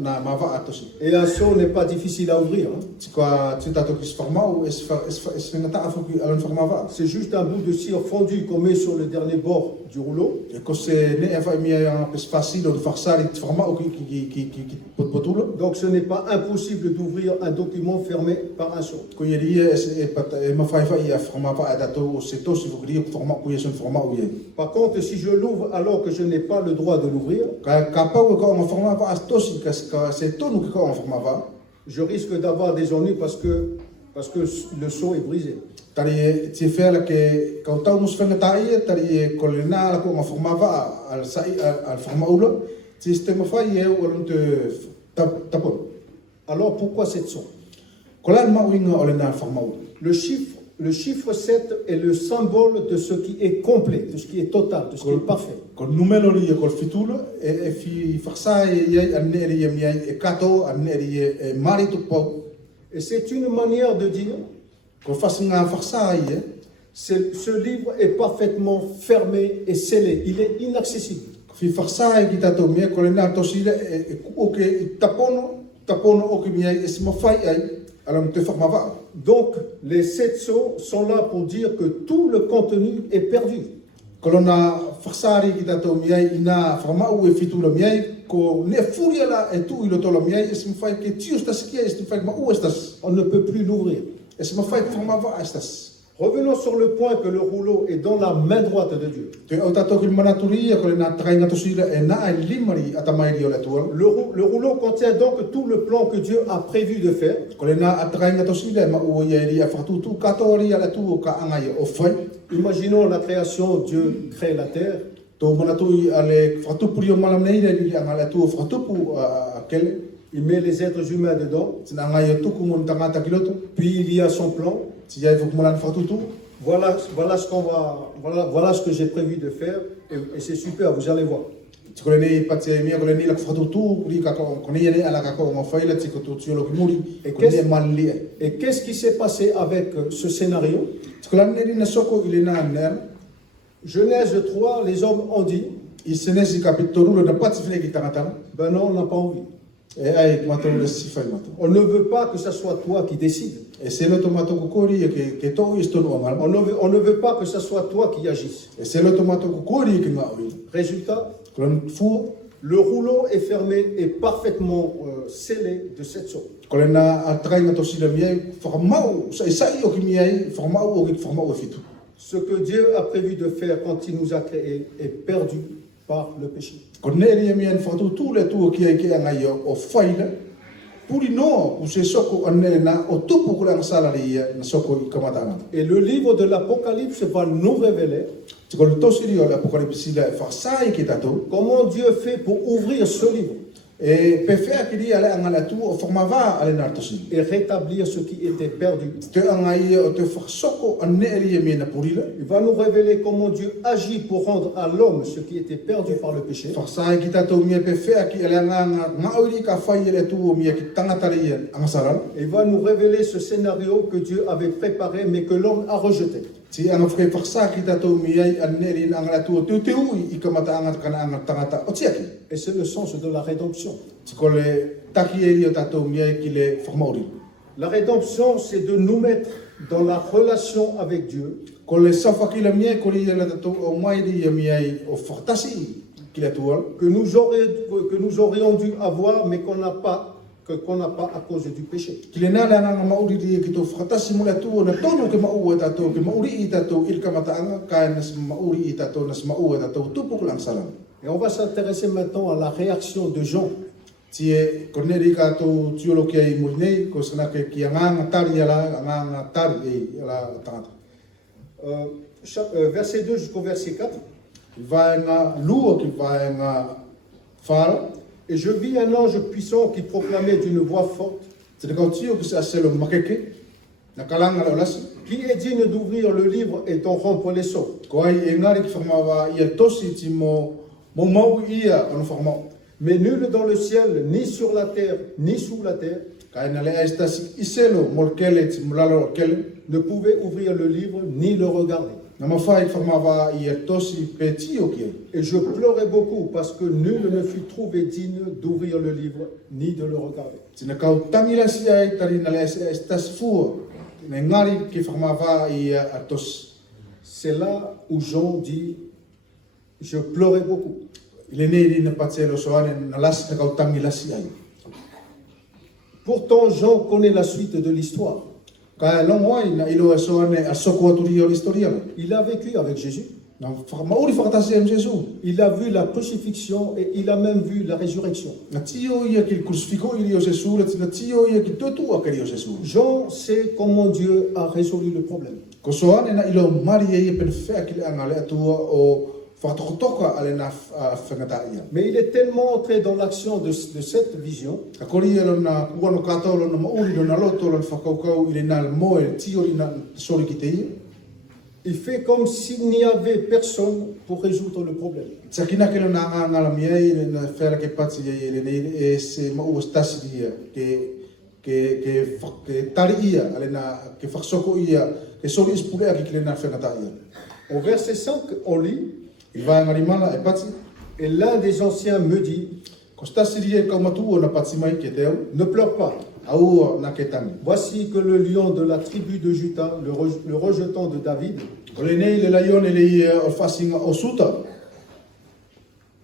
na mawa atosi. Et un sceau n'est pas difficile à ouvrir. Hein. Tika tato kis whamau es ngata afuki alon whamava. C'est juste un bout de cire fondu qu'on met sur le dernier bord du rouleau. E ko se ne e whai mia anga pes facile de whaksari whamau ki potpotula. Donc ce n'est pas impossible d'ouvrir un document fermé par un sceau. Ko yeri e mawhai whai ia whamava e tato o se tosi whukiri ku whamau ku yeson whamau ie. Par contre, si je l'ouvre alors que je n'ai pas le droit de l'ouvrir, Ka pau e ka anga whamava as tosi ka se tonu ki ka anga whamava. je risque d'avoir des ennuis parce que le sceau est brisé. Tari e te whela ke kautau muswhenga tai e, tari e kolena la ko anga whamava al whamaula, te sistema whai e u alun te tapon. Alors pourquoi cette somme? Kolan mauinga o le nā whamaula. Le chiffre 7 est le symbole de ce qui est complet, de ce qui est total, de ce qui est parfait. Ko numero ri e kol fitula e fi whaksai e iai ane ri e miai e kato, ane ri e mari tu pau. Et c'est une manière de dire, Ko whasinga whaksai e, ce livre est parfaitement fermé et scellé, il est inaccessible. fi whaksai ki tato mea ko le nā tosile e kuo ke i tapono o ki miai e si mawhai ai, alam te whamava. Donc les 7 sceaux sont là pour dire que tout le contenu est perdu. Kolona whaksari ki tato miai i nā whamau e fitula miai, ko ne furia la e tu i lotola miai e si mawhai ke tius tas kia e si mawhai ma ua estas. On ne peut plus l'ouvrir. E si mawhai ke whamava estas. Revenons sur le point que le rouleau est dans la main droite de Dieu. Te au tato ki manaturia ko le nā takai ngā tosila e nā e limari atamairi o le tuala. Le rouleau contient donc tout le plan que Dieu a prévu de faire. Ko le nā atakai ngā tosila e ma ua ia ria whatutu katori ala tu o ka angai o whai. Imaginons la création, Dieu crée la terre. Tō manatui ale whatupuri o malam nei re ni anga le tu o whatupu a kele. Il met les êtres humains dedans. Tina angai o tuku mon tangata kiloto. Puis il y a son plan. Ti ai fuk malan whatutu. Voilà ce que j'ai prévu de faire. Et c'est super, vous allez voir. Tiko le nei pate mia ko le nei la whatutu. Ri ka ko nei ane ala ka ko o whaila tiko tu tiolo ki muri. Et qu'est-ce qui s'est passé avec ce scénario? Tiko la nei na soko ile na ner. Genèse 3, les hommes ont dit, I senesi kapitolu le na pati fine ki tangatanga. ben non, on n'a pas envie. E ai matau le sifai matau. On ne veut pas que ce soit toi qui décides. E se lo tomato kukori e ke tau i stonu angal. On ne veut pas que ce soit toi qui agisses. E se lo tomato kukori e ke ngā oi. Résultat, Kolon fu, le rouleau est fermé et parfaitement scellé de 7 sceaux. kole na atrai nga tosila miai, whakamau, sai o ki miai, whakamau o ki whakamau e fitu. Ce que Dieu a prévu de faire quand il nous a créés est perdu par le péché. Ko neri e mian whatu tu le tu o ki ai ke angai o whaila, puri no, ku se soko ane na o tupu kule ang salari na soko I kamatanga. Et le livre de l'Apocalypse va nous révéler Tiko le tosiri o le apokalipsi le whasai ki tatou, comment Dieu fait pour ouvrir ce livre e pewhea ki ria le angala tu o whamava ale nā tosiri. et rétablir ce qui était perdu. Te angai o te whasoko ane eri e miena purila, Il va nous révéler comment Dieu agit pour rendre à l'homme ce qui était perdu par le péché. whasai ki tatou mia pewhea ki ale anga ngauri ka whai ele tu o mia ki tangatari e angasaran. Et il va nous révéler ce scénario que Dieu avait préparé mais que l'homme a rejeté. Ti anga whai whaksa ki tatou mia I ane eri na angala tu o te ui I kamata anga kana anga tangata o tiaki. Et c'est le sens de la rédemption. Tiko le taki eri o tatou mia ki le whakamauri. La rédemption, c'est de nous mettre dans la relation avec Dieu, Ko le sawhaki la mia ko ria la tatou o mairi ia mia I o whaktasi ki le tual. que nous aurions dû avoir mais qu'on n'a pas à cause du péché. Ki le nā le anga mauri ria ki tō whakatasi mo le tu o na tonu ke maua tatou, ke mauri I tatou il kamata anga kai nas mauri I tatou nas maua tatou tupu kulang salam. Et on va s'intéresser maintenant à la réaction de Jean. Ti e koneri ka tō tiolo ki ai muri nei, ko sana ke ki anga tari ala, anga tari e ala tangata. Verset 2 jusqu'au verset 4. Vai ngā luo ki vai ngā whara, Et je vis un ange puissant qui proclamait d'une voix forte, te te kau tio ki se aselo makeke, Na kalanga le olasi. Qui est digne d'ouvrir le livre et d'en rompre les sceaux? Ko ai e ngari ki whamava ia tosi ti mo mau ia ono whamau. Mais nul dans le ciel, ni sur la terre, ni sous la terre, Ka ina le aistasi iselo molkele ti mulalo kele. ne pouvait ouvrir le livre ni le regarder. Na mawhai whamava ia tosi pe tio ki ai. Et je pleurais beaucoup parce que nul ne fut trouvé digne d'ouvrir le livre ni de le regarder. Tina kau tangilasi ai tari na le aistasi fua. Na ngari ki whamava ia atosi. C'est là où Jean dit, je pleurais beaucoup. Ile nei rina patselo soane na lasi na kau tangilasi ai. Pourtant, Jean connaît la suite de l'histoire. Ka longo ai na ilo soane a soko aturi o historia. Il a vécu avec Jésus. Na whamauri whakatasi em Jesu. Il a vu la crucifixion et il a même vu la résurrection. Na tio ia ki crucifiko i o Jesu, na tio ia ki totu a kari o Jesu. Jean sait comment Dieu a résolu le problème. Ko soane na ilo mari ia pen fea ki le angale atua o whakatokotoka ale na whangata ia. Mais il est tellement entré dans l'action de cette vision Ka kori ia na kuano kato na mauri na loto na whakaukau i le na moe tio i na sori ki te ia. il fait comme s'il n'y avait personne pour résoudre le problème. Tsakina ke na ngala mia i na whera ke pati ia le nei e se mau stasi ia ke tari ia ale na ke whaksoko ia ke sori ispulea ki le na whangata ia. Au verset 5, on lit, I vai ngarimana e pati. et l'un des anciens me dit, Ko stasi ria ka matu na pati mai ke teo. ne pleure pas. Au na ke tangi. Voici que le lion de la tribu de Juda, le rejetant de David, Ko le nei le laione le ia o fasinga o suta.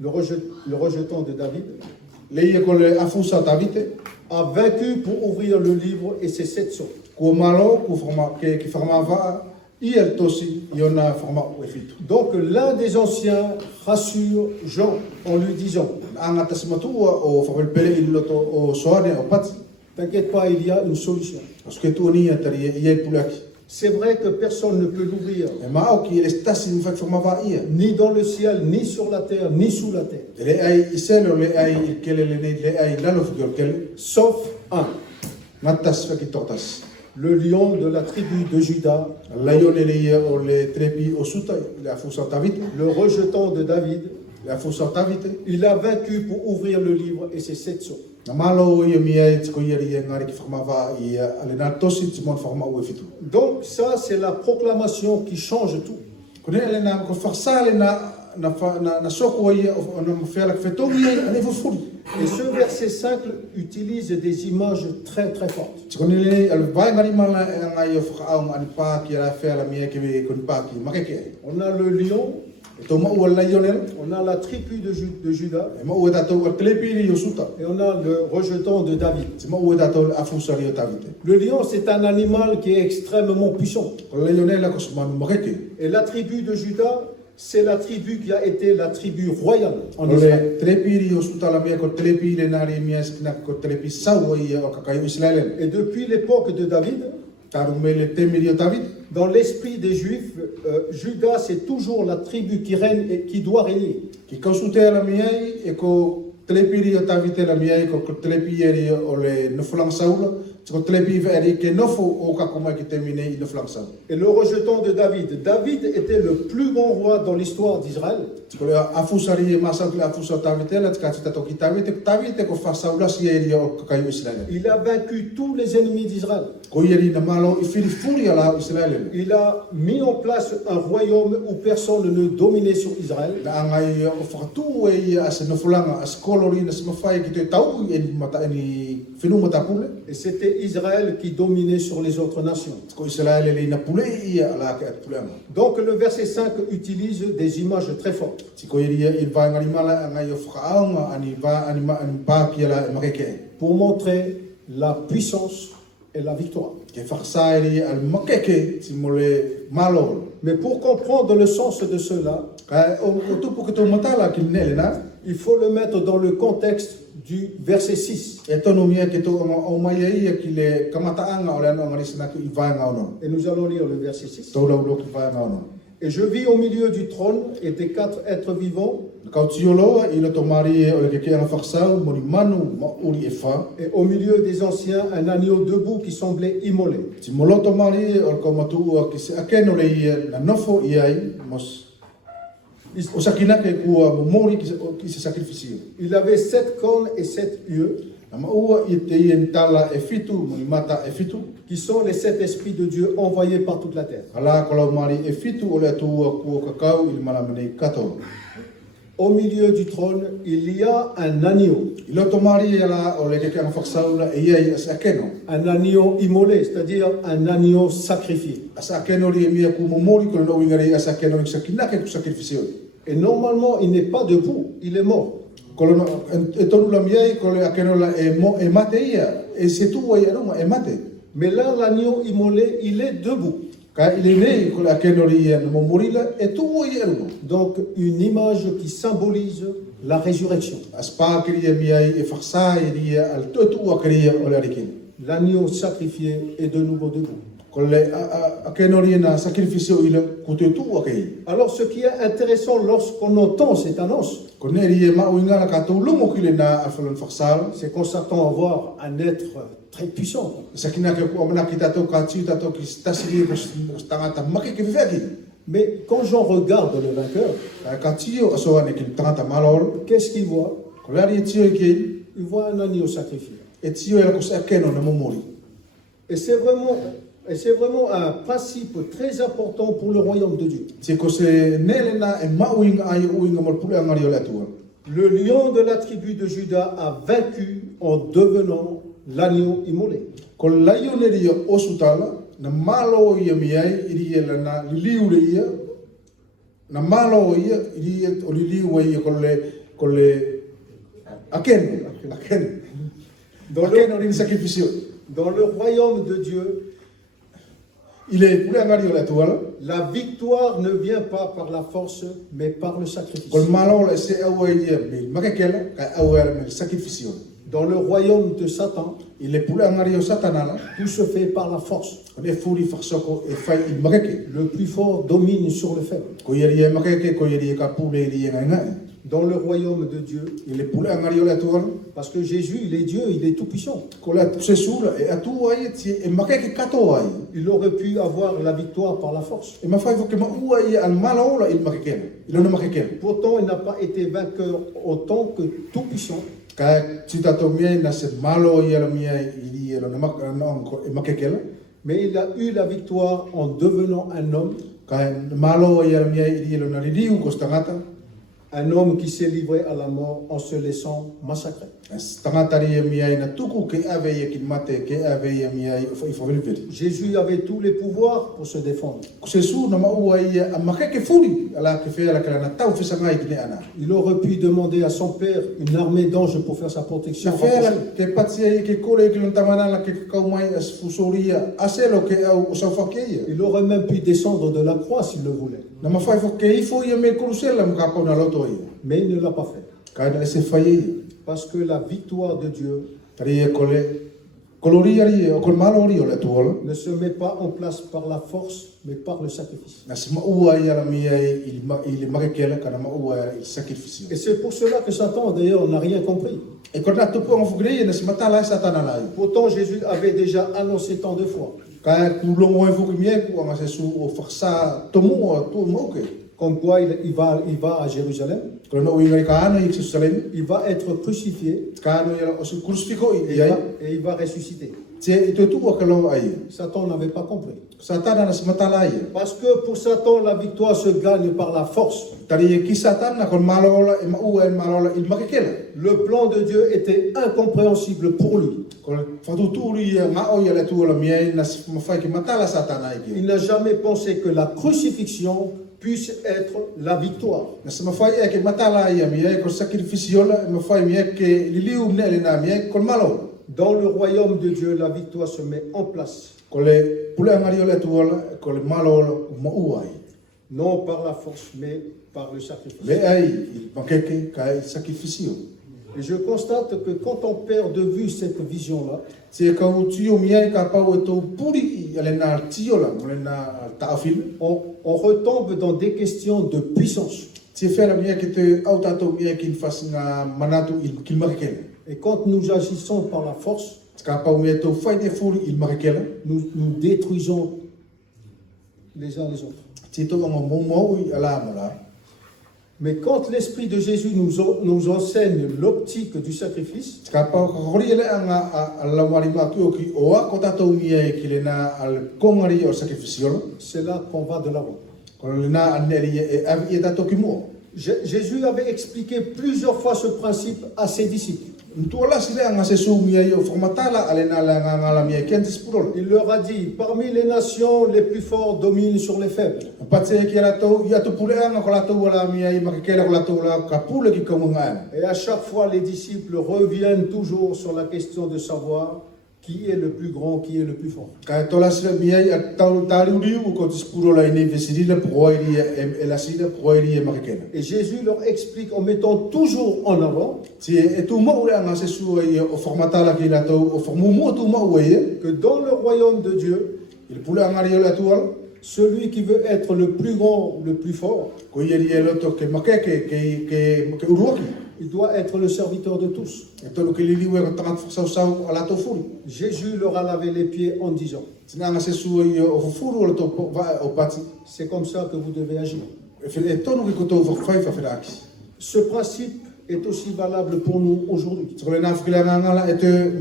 le rejetant de David, Le ia ko le afusa Davide. a vaincu pour ouvrir le livre et ses 7 sceaux. Ko malo ku forma ke ki forma va ia le tosi iona forma o e fitu. Donc l'un des anciens rassure Jean en lui disant, Anga tasmatua o forma pele i loto o soane o pati. t'inquiète pas, il y a une solution. Parce que tu ni tari ia pulaki. C'est vrai que personne ne peut l'ouvrir, E mao ki le stasi ni fat forma va ia. ni dans le ciel, ni sur la terre, ni sous la terre, Le ai iselo le ai kele le nei le ai lalo figol kele. sauf un, Natas fa ki tortas. le lion de la tribu de Juda, Laione le ia o le trepi o suta le afusa Davide. le rejetant de David. Le afusa Davide. Il a vaincu pour ouvrir le livre et ses 7 sceaux. Na malo ia mia e tiko ia ria ngari ki forma va ia ale na tosi timon forma o e fitu. Donc ça, c'est la proclamation qui change tout. Kone ele na ko farsale na soko ia o na mfela ke fetongi ia ane fufuri. Et ce verset 5 utilise des images très très fortes. Kone ele al vai ngari mala ngai o faaung ani pa ki la fela mia ke kon pa ki makeke. On a le lion, E to mo o la yonel on a la tribu de Juda e mo o ta to klepi ri o suta. et on a le rejetant de David. Se mo o ta to afusa ri o Davide. Le lion, c'est un animal qui est extrêmement puissant. Ko la yonel ko sman makeke. Et la tribu de Juda, c'est la tribu qui a été la tribu royale en Israël. Le trepi ri o suta la mia ko trepi le nari mia skina ko trepi sawo ia o kakayo Israel. Et depuis l'époque de David, Tarumele temiri o David. dans l'esprit des Juifs, Juda, c'est toujours la tribu qui règne et qui doit régner. Ki kausute la miai e ko telepiri o Davide la miai ko telepi eri o le nofulang saula. Ko telepi eri ke nofo o kakuma ki temine i nofulang saula. Et le rejetant de David, David était le plus grand roi dans l'histoire d'Israël. Ko le afusari e masa ki afusa Davide la tika tita toki Davide ko fa saula si eri o kakayo Israel. Il a vaincu tous les ennemis d'Israël. Ko eri na malo i filifuri ala Israel. Il a mis en place un royaume où personne ne dominait sur Israël. Na angai o fakatu e as nofulanga as kolori na smafai ki te tau e mata ni finu mata pule. Et c'était Israël qui dominait sur les autres nations. Ko Israel le na pule i ala ka pulanga. Donc le verset 5 utilise des images très fortes. Tiko iria i vai ngari mala ngai o whaaunga ani pa ki ala e makeke. Pour montrer la puissance et la victoire. Ke whaksaeri al makeke ti mole malo. Mais pour comprendre le sens de cela, Ka o tupu ke tō matala ki nele na. il faut le mettre dans le contexte du verset 6. E tono mia ke tō o mai ia ki le kamataanga o le ano ngarisina ki i vai ngauno. Et nous allons lire le verset 6. Tō lau lo ki vai ngauno. Et je vis au milieu du trône et des 4 êtres vivants, Kau tioloa ila to mari o le ke ana farsau moni manu ma uri e fa. Et au milieu des anciens, un agneau debout qui semblait immolé. Ti molo to mari o ko matu o ki se akeno le ia na nofo iai mos o sakina ke kua mori ki se sacrificio. Il avait 7 cornes et 7 yeux, Na maua i te ien tala e fitu moni mata e fitu. qui sont les 7 esprits de Dieu envoyés par toute la terre. Ala ko lau mari e fitu o le atua kua kakau il malamene kato. Au milieu du trône, il y a un agneau. I loto mari ala o le ke ana farsau la e iai as akeno. Un agneau immolé, c'est-à-dire un agneau sacrifié. As akeno li e mia ku momori ko no ingari as akeno ki sakina ke ku sacrificio. Et normalement, il n'est pas debout, il est mort. Kolono e tonu la miai ko le akeno la e mate ia e se tu ai aruma e mate. Mais là, l'agneau immolé, il est debout. Ka ile nei ko le akeno li e no morila e tu ai aruma. Donc, une image qui symbolise la résurrection. As pa kiri miai e farsa e dia al tu akiri o le arikin. L'agneau sacrifié est de nouveau debout. Ko le akeno li na sacrificio ile ku te tu akei. Alors, ce qui est intéressant lorsqu'on entend cette annonce, Ko ne ri e ma uinga la ka tu lumo ki le na alfalon farsal. c'est qu'on s'attend à voir un être très puissant. Sakina ke ku amana ki tato ka tiu tato ki stasiri ko tangata maki ke veki. Mais quand j'en regarde le vainqueur, Ka tiu aso ane ki tangata malor. qu'est-ce qu'il voit? Ko le ari tiu ki Il voit un agneau sacrifié. e tiu e ko sa akeno na momori. Et c'est vraiment un principe très important pour le royaume de Dieu. Ti ko se nele na e ma uinga ai uinga mo pule angari o le atua. Le lion de la tribu de Juda a vaincu en devenant l'agneau immolé. Ko laio ne ria osutala na malo ia miai iri la na liu le ia na malo ia iri o liu ia ko le akeno Dans akeno rin sacrificio le royaume de Dieu, il est pule angari o le atua la victoire ne vient pas par la force, mais par le sacrifice. ko malo le se au ia me makekela ka au le sacrificio. Dans le royaume de Satan, Il est pule angari o satanala tout se fait par la force. ne furi farsoko e fai i makeke Le plus fort domine sur le faible. ko iri e makeke ko iri ka pule iri ngai. Dans le royaume de Dieu, Il est pule angari o le atua parce que Jésus, il est Dieu, il est tout puissant. ko le se sura e atua ia ti e makeke kato ai. Il aurait pu avoir la victoire par la force. E mawhai whake maua ia al malaola il makekena. Il ona makekena. Pourtant, il n'a pas été vainqueur autant que tout puissant. Ka titato miai na se malo ia la miai ili ia na makekela. Mais il a eu la victoire en devenant un homme. Ka malo ia la miai ili ia na ririu ko stangata. Un homme qui s'est livré à la mort en se laissant massacrer. Stangata ria miai na tuku ke ave ia ki mate ke ave ia miai i favelveri. Jésus avait tous les pouvoirs pour se défendre. Ko se su na maua ia a makeke furi ala ke fea la kala na tau fesangai ki ne ana. Il aurait pu demander à son père une armée d'anges pour faire sa protection. Se fea la ke patsia ia ke kore ki lontamana la ke kaumai as fusoria aselo ke au saufakeia. Il aurait même pu descendre de la croix s'il le voulait. Na mawhai fo ke ifo ia me kurusela mga pau na loto ia. Mais il ne l'a pas fait. Ka na se fai ia. Parce que la victoire de Dieu Tari e kole kolori ari o kol malori o le tuola. ne se met pas en place par la force, mais par le sacrifice. Na se maua ia la mia i makekela kana maua ia i sacrificio. Et c'est pour cela que Satan, d'ailleurs, n'a rien compris. E kona tupu o mafugre na se matala satana lai. Pourtant, Jésus avait déjà annoncé tant de fois. Ka kulongo e fuki mie ku anga se su o farsa tomu o tu moke. Comme quoi il va à Jérusalem, Kalau nak uingai ka ana i Jerusalem, il va être crucifié ka ano ia o se crucifixo et i ai. il va ressusciter. Te i te tu o kalau ai. Satan n'avait pas compris. Satana na se matala ia. Parce que pour Satan, la victoire se gagne par la force. Tari e ki satana kon malola e maua e malola il makekela. Le plan de Dieu était incompréhensible pour lui. Ko fatuturi ia nga o ia le tu la mie na se mafai ki matala satana i ki. Il n'a jamais pensé que la crucifixion puisse être la victoire. Na se mafai e ke matala ia mie ko sacrificio la mafai mie ke liliu nele na mie kon malo. Dans le royaume de Dieu, la victoire se met en place. Ko le pule angari o le tu la ko le malo mo uai. Non par la force, mais par le sacrifice. Le ai il makeke kai sacrificio. Et je constate que quand on perd de vue cette vision-là, Se kau tio miai ka pau e tau puri i ale nā tio la, mole nā taafil. on retombe dans des questions de puissance. Ti fera mia que te autato mia que faz nga manatu il markel. Et quand nous agissons par la force, Skapa mia to fai de furi il markel. nous détruisons les uns les autres. Ti to nga mo ala mala. Mais quand l'Esprit de Jésus nous enseigne l'optique du sacrifice, Skapa horiele anga ala marima tu ki oa kota to mia que lena al kongari o sacrificial. c'est là qu'on va de l'avant. Kolena aneli e avi da to ki mo. Jésus avait expliqué plusieurs fois ce principe à ses disciples. Ntuola sile anga se su mia yo formatala alena la ngala mia kentis purol. Il leur a dit, parmi les nations, les plus forts dominent sur les faibles. Patse ki ala to ya to pule anga kola to wala mia i makela kola to la kapule ki kamunga. Et à chaque fois, les disciples reviennent toujours sur la question de savoir qui est le plus grand, qui est le plus fort. Ka tola sile mia i tali uriu ko tis purola ine vesirila proiri e la sile proiri e makela. Et Jésus leur explique en mettant toujours en avant Si e tu mo ule anga se su o formatala ki la to o formumu tu mo we que dans le royaume de Dieu, il pule anga ri la tual celui qui veut être le plus grand, le plus fort, ko yeri e loto ke makeke ke uruaki. il doit être le serviteur de tous. E tolu ke lili we ko tangat sau ala to furi. Jésus leur a lavé les pieds en disant, Sinanga se su o furu o to va o pati. c'est comme ça que vous devez agir. E fele tonu ki ko to fai fa fele aki. Ce principe est aussi valable pour nous aujourd'hui. Tsole na fikila ngala e te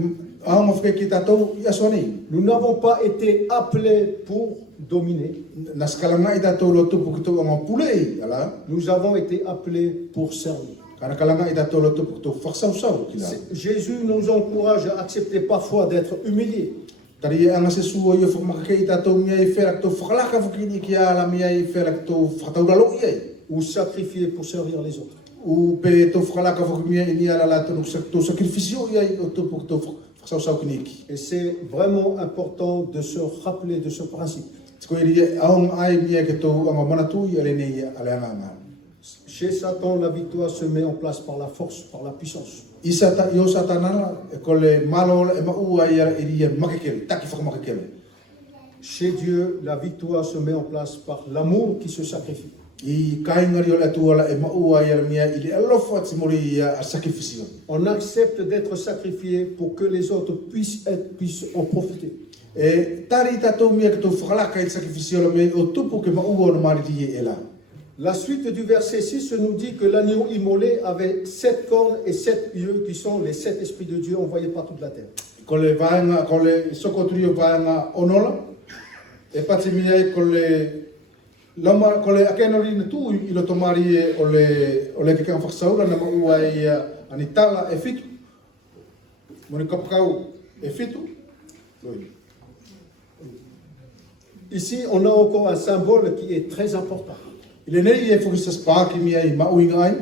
a mo fike ki tatou ya soni. Nous n'avons pas été appelés pour dominer. Na skala nga ita to lotu pu to nga pulei ala. Nous avons été appelés pour servir. Kana kala nga ita to lotu pu to faksa usau kila. Jésus nous encourage à accepter parfois d'être humiliés. Tari anga se su yo fo makake ita to mia i fera to fakala ka fukini ki ala mia i fera to fataula lo ia. Ou sacrifier pour servir les autres. U pe to fakala ka fukini ni ala la to sacrificio ia to pu to faksa usau kiniki. Et c'est vraiment important de se rappeler de ce principe. Tiko iri aong ai mia ke to anga manatu ia le nei ala nga. Chez Satan, la victoire se met en place par la force, par la puissance. Isata yo satana e kole malo e maua ia iria makekele taki fa makekele. Chez Dieu, la victoire se met en place par l'amour qui se sacrifie. I kaingari o la tuala e maua ia mia ili alofo atsimori ia sacrificio. On accepte d'être sacrifié pour que les autres puissent en profiter. E tari tatou mia ke to falaka i sacrificio la me o tupu ke maua no mariti e la. La suite du verset 6 nous dit que l'agneau immolé avait 7 cornes et 7 yeux qui sont les 7 esprits de Dieu envoyés par toute la terre. Kole vaenga kole sokotrio vaenga onola e pati mia kole lama kole akenori na tu I lo tomari ole ke kan faksaura na maua I anitala e fitu. Moni kapkau e fitu. Ici, on a encore un symbole qui est très important. Il est né il faut que ça se passe qui mia I mauingai.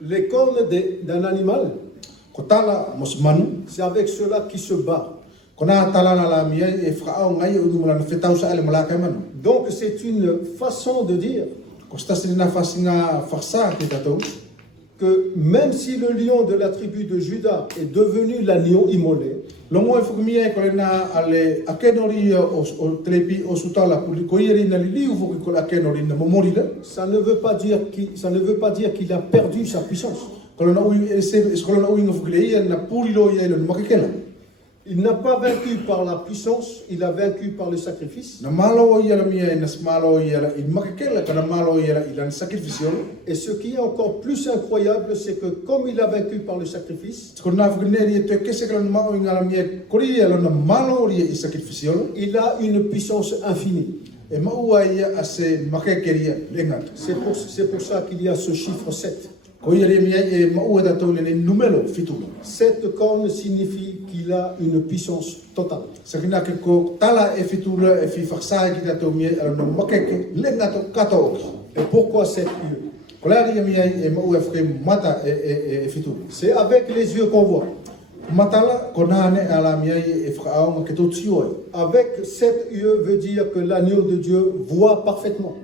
Les cornes d'un animal, Kotala mosmanu. c'est avec cela qui se bat. Kona tala na la mia e frao ngai o dumula na fetau sa ale malaka manu. Donc c'est une façon de dire Costa sina fasinga farsa ki tatou. que même si le lion de la tribu de Juda est devenu l'agneau immolé, Longo e fukumia e kolena ale akenori o trepi o sutala puli koiri na liliu fuku ko akenori na momori la. ça ne veut pas dire qu'il a perdu sa puissance. Kolona ui e se kolona ui ngo fukile na puli lo ia no makekela. Il n'a pas vaincu par la puissance, il a vaincu par le sacrifice. Na malo ia la mia na smalo ia la I makekela kana malo ia la ilan sacrificio. Et ce qui est encore plus incroyable, c'est que comme il a vaincu par le sacrifice, Kona fukile te kese kana mau ngala mia koria la na malo ia I sacrificio. il a une puissance infinie. E maua ia ase makekeria lenga. C'est pour ça qu'il y a ce chiffre 7. Ko ia mia e maua da tole ne numero fitu. 7 cornes signifie qu'il a une puissance totale. Sakina ke ko tala e fitula e fi faksa ki da to mia no makeke lenga to kato. Et pourquoi 7 yeux? Ko la ia mia e maua fke mata e fitula. C'est avec les yeux qu'on voit. Matala konane ala mia e fka ke to tsio. Avec 7 yeux veut dire que l'agneau de Dieu voit parfaitement.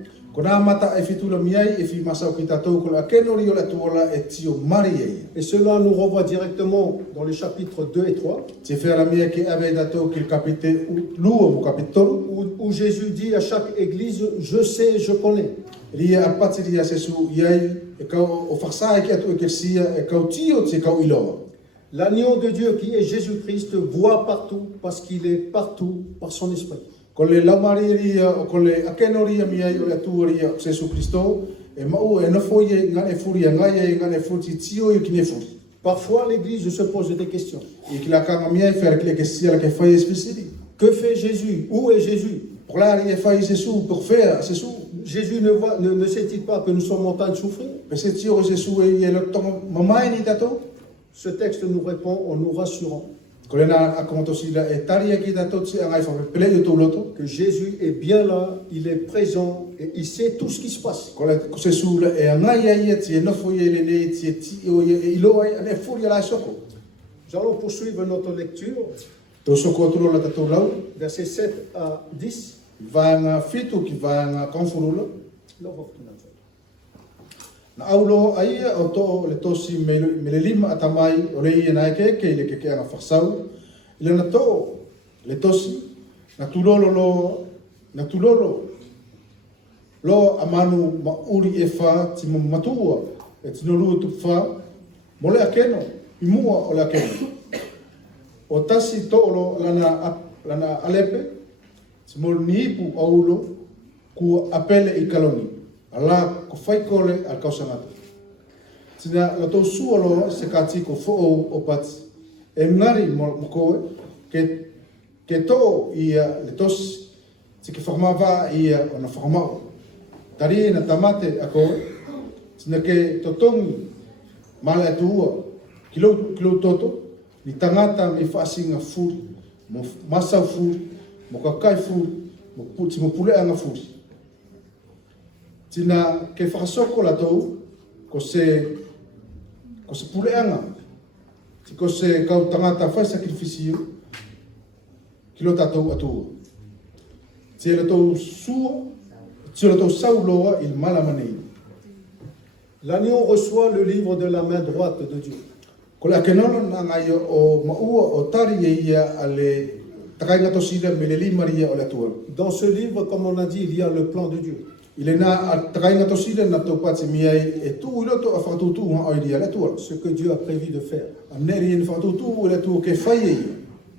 Et cela nous renvoie directement dans les chapitres 2 et 3, où Jésus dit à chaque église, je sais, je connais. L'agneau de Dieu qui est Jésus-Christ voit partout parce qu'il est partout par son esprit. Parfois l'église se pose des questions. Que fait Jésus? Où est Jésus? Jésus ne sait-il pas que nous sommes en train de souffrir? Ce texte nous répond en nous rassurant que Jésus est bien là, il est présent et il sait tout ce qui se passe. Nous allons poursuivre notre lecture, versets 7 à 10. Na aulo aia o to le tosi me le lima atamai o le ia nai ke le ke anga fasau ile na to le tosi na tulolo lo amanu mauri e fa ti matua e tinolu tu fa mo le akeno I mua o le akeno o tasi to lana alepe ti mo nipu aulo ku apele I kaloni ala ko fai kole al kausangata. Tina la tau suolo se kati ko fo o pati. E ngari mo koe ke to ia le tos ti ke formava ia ona formao. Tari na tamate a koe tina ke totongi male atua kilo toto ni tangata me fasinga furi mo masa furi mo kakai furi mo puti mo pule anga furi. Tina ke whakasoko la tau, ko se puleanga, ko se kau tangata whai sakrifisio, ki lo tatou atua. Tia la tau sua, tia la tau sauloa il malamanei. L'agneau reçoit le livre de la main droite de Dieu. Ko le akenono na ngai o maua o tari ia ale takainga tosida me le limaria o le atua. Dans ce livre, comme on a dit, il y a le plan de Dieu. Il est na takainga tosida na to pati miai e tu iloto a fatutu ha oidia le atua. Ce que Dieu a prévu de faire. Amneri in fatutu le atua ke fai.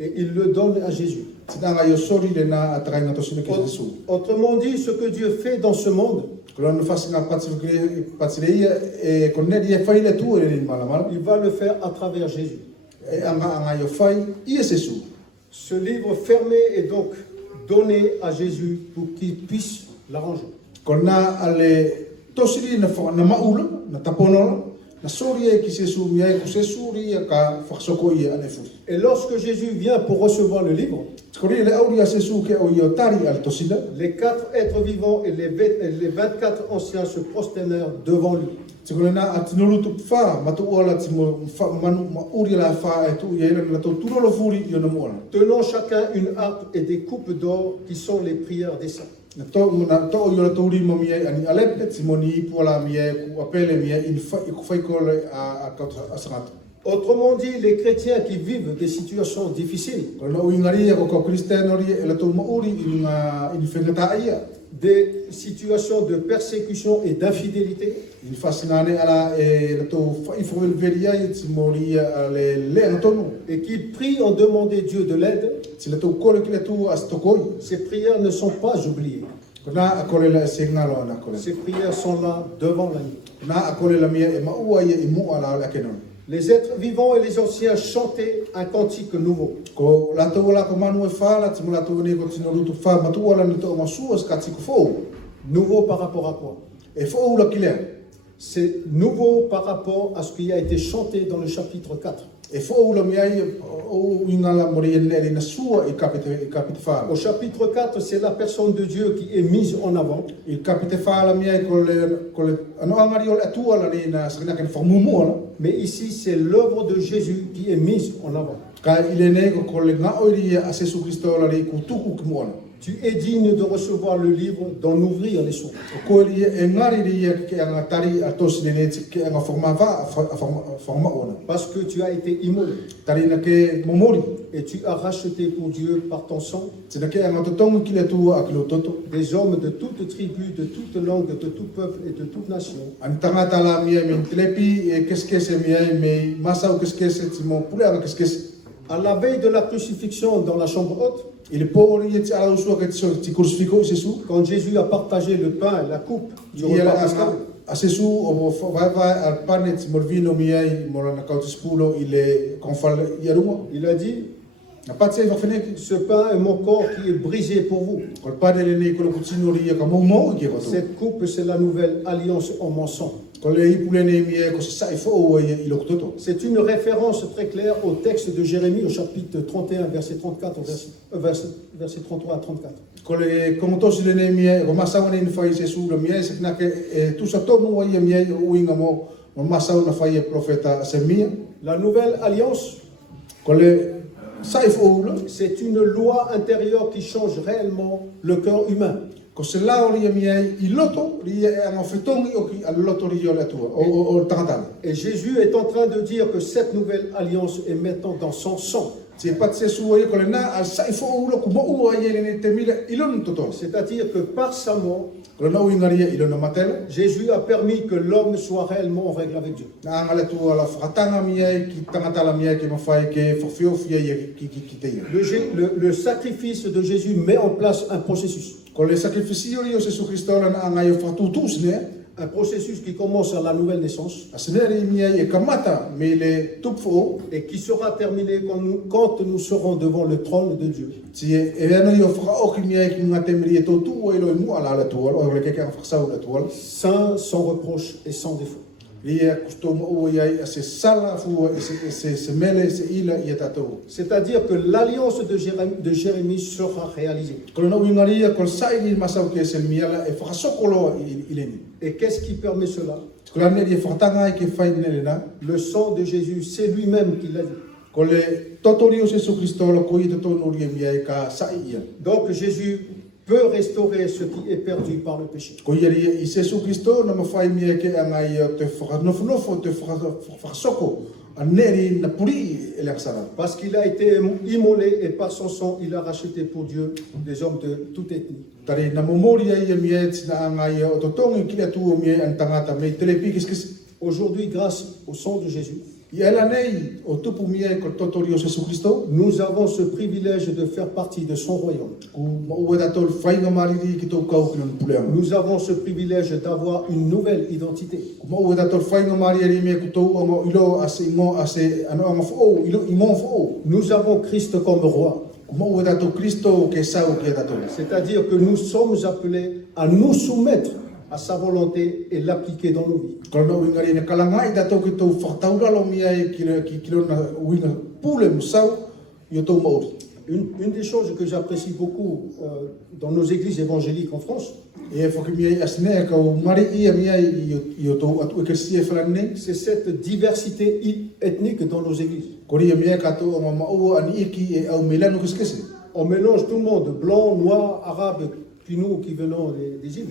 Et il le donne à Jésus. Autrement dit, ce que Dieu fait dans ce monde, il va le faire à travers Jésus. Ce livre fermé est donc donné à Jésus pour qu'il puisse l'arranger. Et lorsque Jésus vient pour recevoir le livre, les 4 êtres vivants et les 24 anciens se prosternèrent devant lui. Tenant chacun une harpe et des coupes d'or qui sont les prières des saints. Autrement dit, les chrétiens qui vivent des situations difficiles, des situations de persécution et d'infidélité, et qui prient en demandant Dieu de l'aide, ces prières ne sont pas oubliées. Ces prières sont là devant l'agneau. Les êtres vivants et les anciens chantaient un cantique nouveau. Nouveau par rapport à quoi? C'est nouveau par rapport à ce qui a été chanté dans le chapitre 4. Au chapitre 4, c'est la personne de Dieu qui est mise en avant. Mais ici, c'est l'œuvre de Jésus qui est mise en avant. Tu es digne de recevoir le livre, d'en ouvrir les sources. Ko lia e ngari lia ke anga tari a tosi le neti ke anga forma ona. Parce que tu as été immolé. Tari na ke momori. Et tu as racheté pour Dieu par ton sang Tina ke anga totongo ki le tua a kilo toto. des hommes de toute tribu, de toute langue, de tout peuple et de toute nation. An tangata la mia min telepi e keskese mia me masau keskese timo pule anga keskese. À la veille de la crucifixion dans la chambre haute, Il pori e ti ala usua ke ti crucifico Gesù. quand Jésus a partagé le pain et la coupe du Ia repas la pascal, a Gesù o vai al pane ti morvino mia mo na kautispulo ile confal ia rungo. il a dit, Na patse va feneki. ce pain est mon corps qui est brisé pour vous. Col pane le nei colo cucino ria ka mo ke ko. Cette coupe, c'est la nouvelle alliance en mon sang. Col le ipule nei mia ko sai fo o ilo toto. C'est une référence très claire au texte de Jérémie au chapitre 31, verset 34 verset 33 à 34. Col le komotosi le nei mia ko masau nei fai Gesù le mia se na ke tu sa tonu o ia mia o inga mo masau na fai profeta Semia. La nouvelle alliance, Col le sai fo o c'est une loi intérieure qui change réellement le cœur humain. ko se lao ria mia I loto ria e anga fetongi o ki a loto ria le atua o tangata. Et Jésus est en train de dire que cette nouvelle alliance est maintenant dans son sang. Ti pat se su o ko le na al sai fo o ko mo o ia ni te mila ilon toto. C'est-à-dire que par sa mort, Ko na o ingaria ilon matela. Jésus a permis que l'homme soit réellement en règle avec Dieu. Na anga le tua la fatanga mia ki tangata la mia ki mafai ke fofio fia ki te ia. Le sacrifice de Jésus met en place un processus. Ko le sacrificio rio Gesù Cristo la na anga yo fatutus ne. Un processus qui commence à la nouvelle naissance Aseneri mia e kamata me le tupfo. et qui sera terminé quand nous serons devant le trône de Dieu. Ti e ana yo fra o ki mia ki ngate mri to tu o ilo mu ala la tua o le ke ka fa la tua. Saint, sans reproche et sans défaut. Ia customo o ia se sala fu se mele se ila ia tatou. C'est-à-dire que l'alliance de Jérémie sera réalisée. Ko no wingaria ko sai ni masau ke se miala e fa sokolo ileni. Et qu'est-ce qui permet cela? Ko la ne di fatanga ke fai nele na. Le sang de Jésus, c'est lui-même qui l'a dit. Ko le totorio Gesù Cristo lo ko ito to no ria mia ka sai ia. Donc Jésus peut restaurer ce qui est perdu par le péché. Ko ia I Gesù Cristo na mafai mia ke anga ia te fa no te fa soko aneri na puri ele sara. Parce qu'il a été immolé et par son sang, il a racheté pour Dieu des hommes de toute ethnie. Tari na memoria ia mia tina anga ia o totongi ki atu o mia antangata me telepi kis. Aujourd'hui, grâce au sang de Jésus, Ia nei o tupu mia ko totorio Gesù Cristo. nous avons ce privilège de faire partie de son royaume. Ku mo da tol fainga mariri ki to kau ki non puleam. Nous avons ce privilège d'avoir une nouvelle identité. Ku mo da tol fainga mariri me ku to o ilo ase mo ase ano anga fo ilo imo fo. Nous avons Christ comme roi. Ku mo da to Cristo ke sau ke da tol. C'est-à-dire que nous sommes appelés à nous soumettre à sa volonté et l'appliquer dans nos vies. Ko no ngari ne kalangai da to ki to fataura lo mia ki na winga pule mo sau yo to mo. Une des choses que j'apprécie beaucoup dans nos églises évangéliques en France, c'est cette diversité ethnique dans nos églises. On mélange tout le monde, blanc, noir, arabe, puis nous qui venons des îles.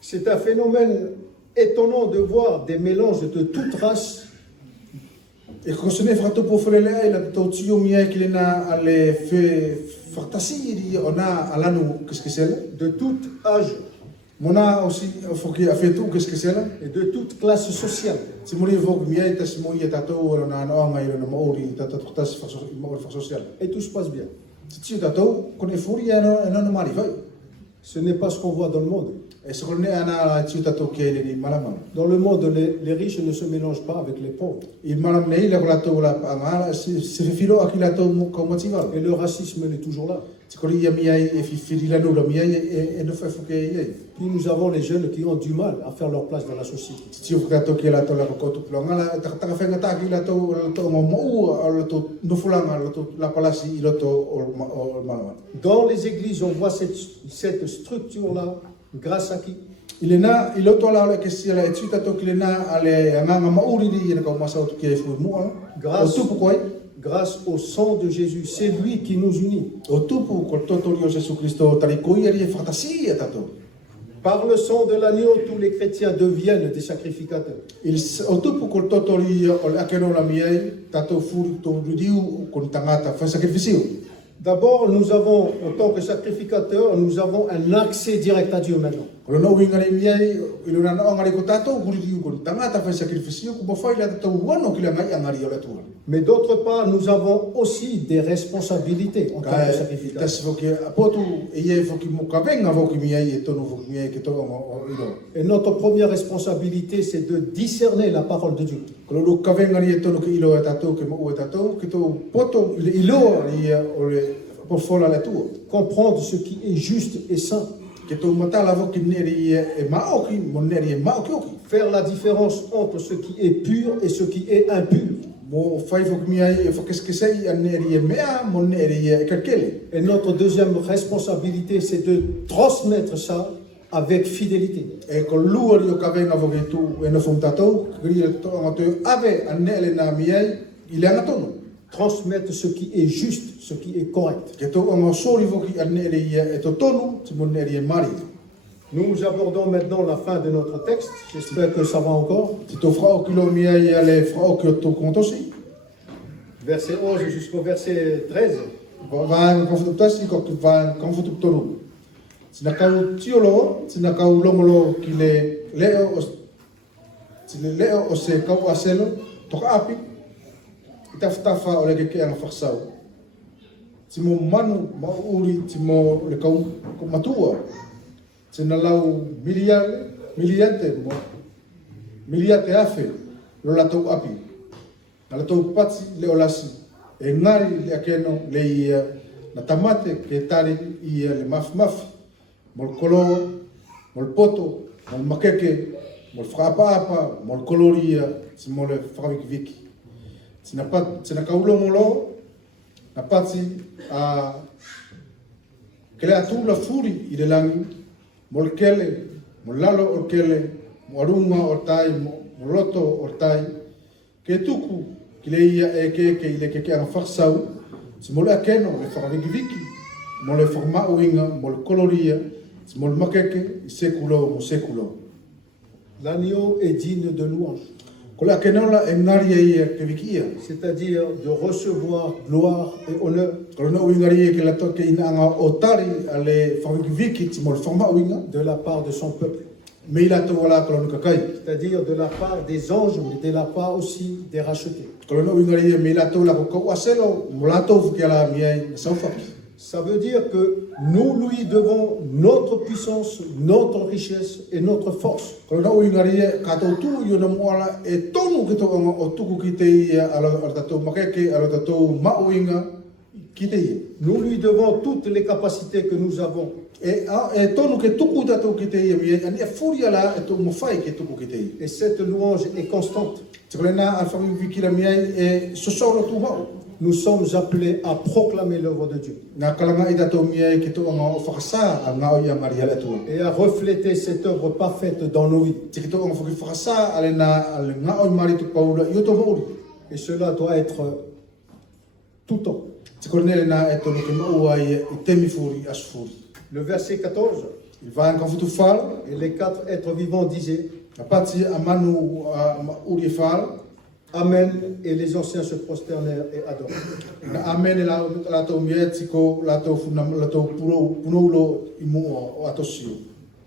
C'est un phénomène étonnant de voir des mélanges de toutes races. De tout âge. Et de toute classe sociale. Et tout se passe bien. Ce n'est pas ce qu'on voit dans le monde. Dans le monde, les riches ne se mélangent pas avec les pauvres. Et le racisme est toujours là. Puis nous avons les jeunes qui ont du mal à faire leur place dans la société. Dans les églises, on voit cette structure-là Grâce à qui? Ilena iloto la ole kesi la etsuta to kilena ale nganga mauri di ina ka masa to kia fu mo Grâce- o tupu koi Grâce au sang de Jésus. C'est lui qui nous unit. o tupu ko toto rio Jesus Cristo tari koi ari fatasi tato Par le sang de l'agneau, tous les chrétiens deviennent des sacrificateurs. o tupu ko toto rio o akeno la miei tato fu to rudiu ko tangata fa sacrificio. D'abord, nous avons, en tant que sacrificateurs, nous avons un accès direct à Dieu maintenant. Ko no wingari miei iluna no ngari ko tato rudiu ko tangata fa sacrificio ko fa ila tato wano kila ngai angari o tu. Mais d'autre part, nous avons aussi des responsabilités en tant que sacrificateurs. Tas foki apotu e foki mo kavenga foki miei e tonu foki miei ke to o ilo. Et notre première responsabilité, c'est de discerner la parole de Dieu. Kalau lu kavenga ni tonu ke ilo tato ke mo tato ke to poto ilo ni o le por fola la tu. Comprendre ce qui est juste et saint. Ke to matala foki neri e maoki mo neri e maoki oki. Faire la différence entre ce qui est pur et ce qui est impur. Mo fai foki miei e fokeskesei an neri e mea mo neri e kakele. Et notre deuxième responsabilité, c'est de transmettre ça avec fidélité. E ko lua rio kavenga foki tu e no fom tato kri to ngoto ave an nele na miei ile anga tonu. Transmettre ce qui est juste, ce qui est correct. Ke to ngo sori foki an nele e to tonu ti mo neri e mari. Nous abordons maintenant la fin de notre texte. J'espère que ça va encore. Si to frau kilo miei ale frau ke to kontosi. Verset 11 jusqu'au verset 13. Vaan konfutasi ko vaan konfutu tonu. Sina kau tiolo, sina kau longolo ki le leo o se kau aselo toka api. Itafa o le ke anga farsau. Timo manu mauri timo le kau ko matua. Sina lau miliante mo miliate afe lo la tau api. Ala tau patsi le olasi e ngari le akeno le ia na tamate ke tari ia le maf mol kolo mol poto mol makeke mol frapa mol koloria si mol viki sina kaulo molo na patsi a kele atu la furi i le langi mol kele mol lalo o kele mo arunga o tai mo loto o tai ke tuku ki le ia e ke ile ke anga farsau si mo le akeno le whakawikiviki mo le whakamauinga mo le koloria si mo le makeke i sekulo mo sekulo. L'agneau est digne de louange. Ko le akeno la e ngari e ia ke wikia. C'est-à-dire de recevoir gloire et honneur Ko le no ingari e ke la toke ina anga o tari ale whakawikiviki si mo le whakamauinga de la part de son peuple. me ila to wala ko le kakai. C'est-à-dire de la part des anges, mais de la part aussi des rachetés. Ko le no ingari e me ila to la ko aselo mo la to fukiala miai saufa. Ça veut dire que nous lui devons notre puissance, notre richesse et notre force. Ko na uingari e ka tau tu yo na moala e tonu ki tau anga o tuku ki te ia ala tatou makeke ala tatou mauinga ki te ia. Nous lui devons toutes les capacités que nous avons. E tonu ke tuku tatou ki te ia mi ani e furi ala e tau mawhai ke tuku ki te ia. Et cette louange est constante. Tikole na alwhangi wikira miai e sosoro tu hau. Nous sommes appelés à proclamer l'œuvre de Dieu Nga kalanga i tatou miai ki tau anga o whakasa a ngao ia maria le atua. et à refléter cette œuvre parfaite dans nos vies. Tiki tau anga whakasa ale na ale ngao i mari tu paula i oto mauri. Et cela doit être tout le temps. Tikole nele na e tonu ke maua i temi furi asfuri. Le verset 14, Il va en konfutu fal. et les quatre êtres vivants disaient A pati a manu a uri fal. Amen, et les anciens se prosternèrent et adorèrent. Na amen la to mietiko la to funam la to puno imu o atosio.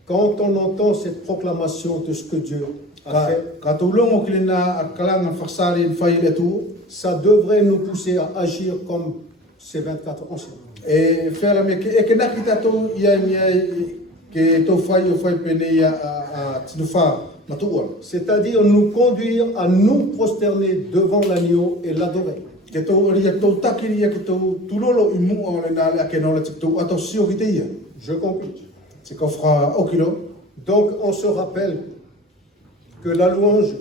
Quand on entend cette proclamation de ce que Dieu a fait, Ka to longo kilina a kalanga farsari in fai le tu ça devrait nous pousser à agir comme ces 24 anciens. e fela me ke na kita to ia ke to fai o fai pene ia a tinufa matua. C'est-à-dire nous conduire à nous prosterner devant l'agneau et l'adorer. Ke to ria to takiria ke to tulolo imu o le na ke no le to atosio ki te ia. Je conclue. Se ko fra okilo. Donc on se rappelle que la louange,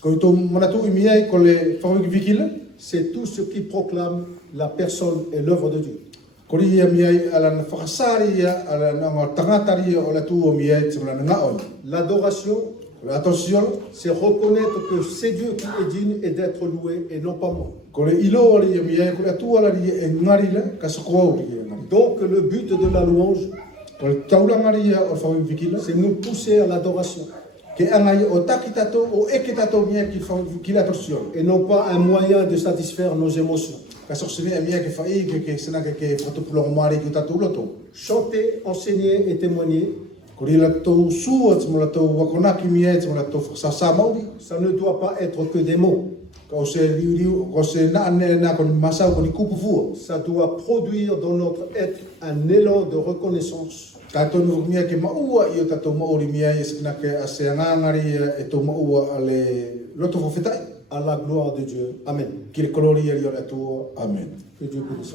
Ko to manatu i miai ko le fai vikile. c'est tout ce qui proclame la personne et l'œuvre de Dieu. Kori ia miai ala na whakasari ia ala na tangatari o la tu o miai te mula nga on. L'adoration, c'est reconnaître que c'est Dieu qui est digne et d'être loué et non pas moi. Donc le but de la louange, c'est nous pousser à l'adoration. Et non pas un moyen de satisfaire nos émotions. Chanter, enseigner et témoigner, ça ne doit pas être que des mots. Ça doit produire dans notre être un élan de reconnaissance. À la gloire de Dieu. Amen. Que Dieu bénisse.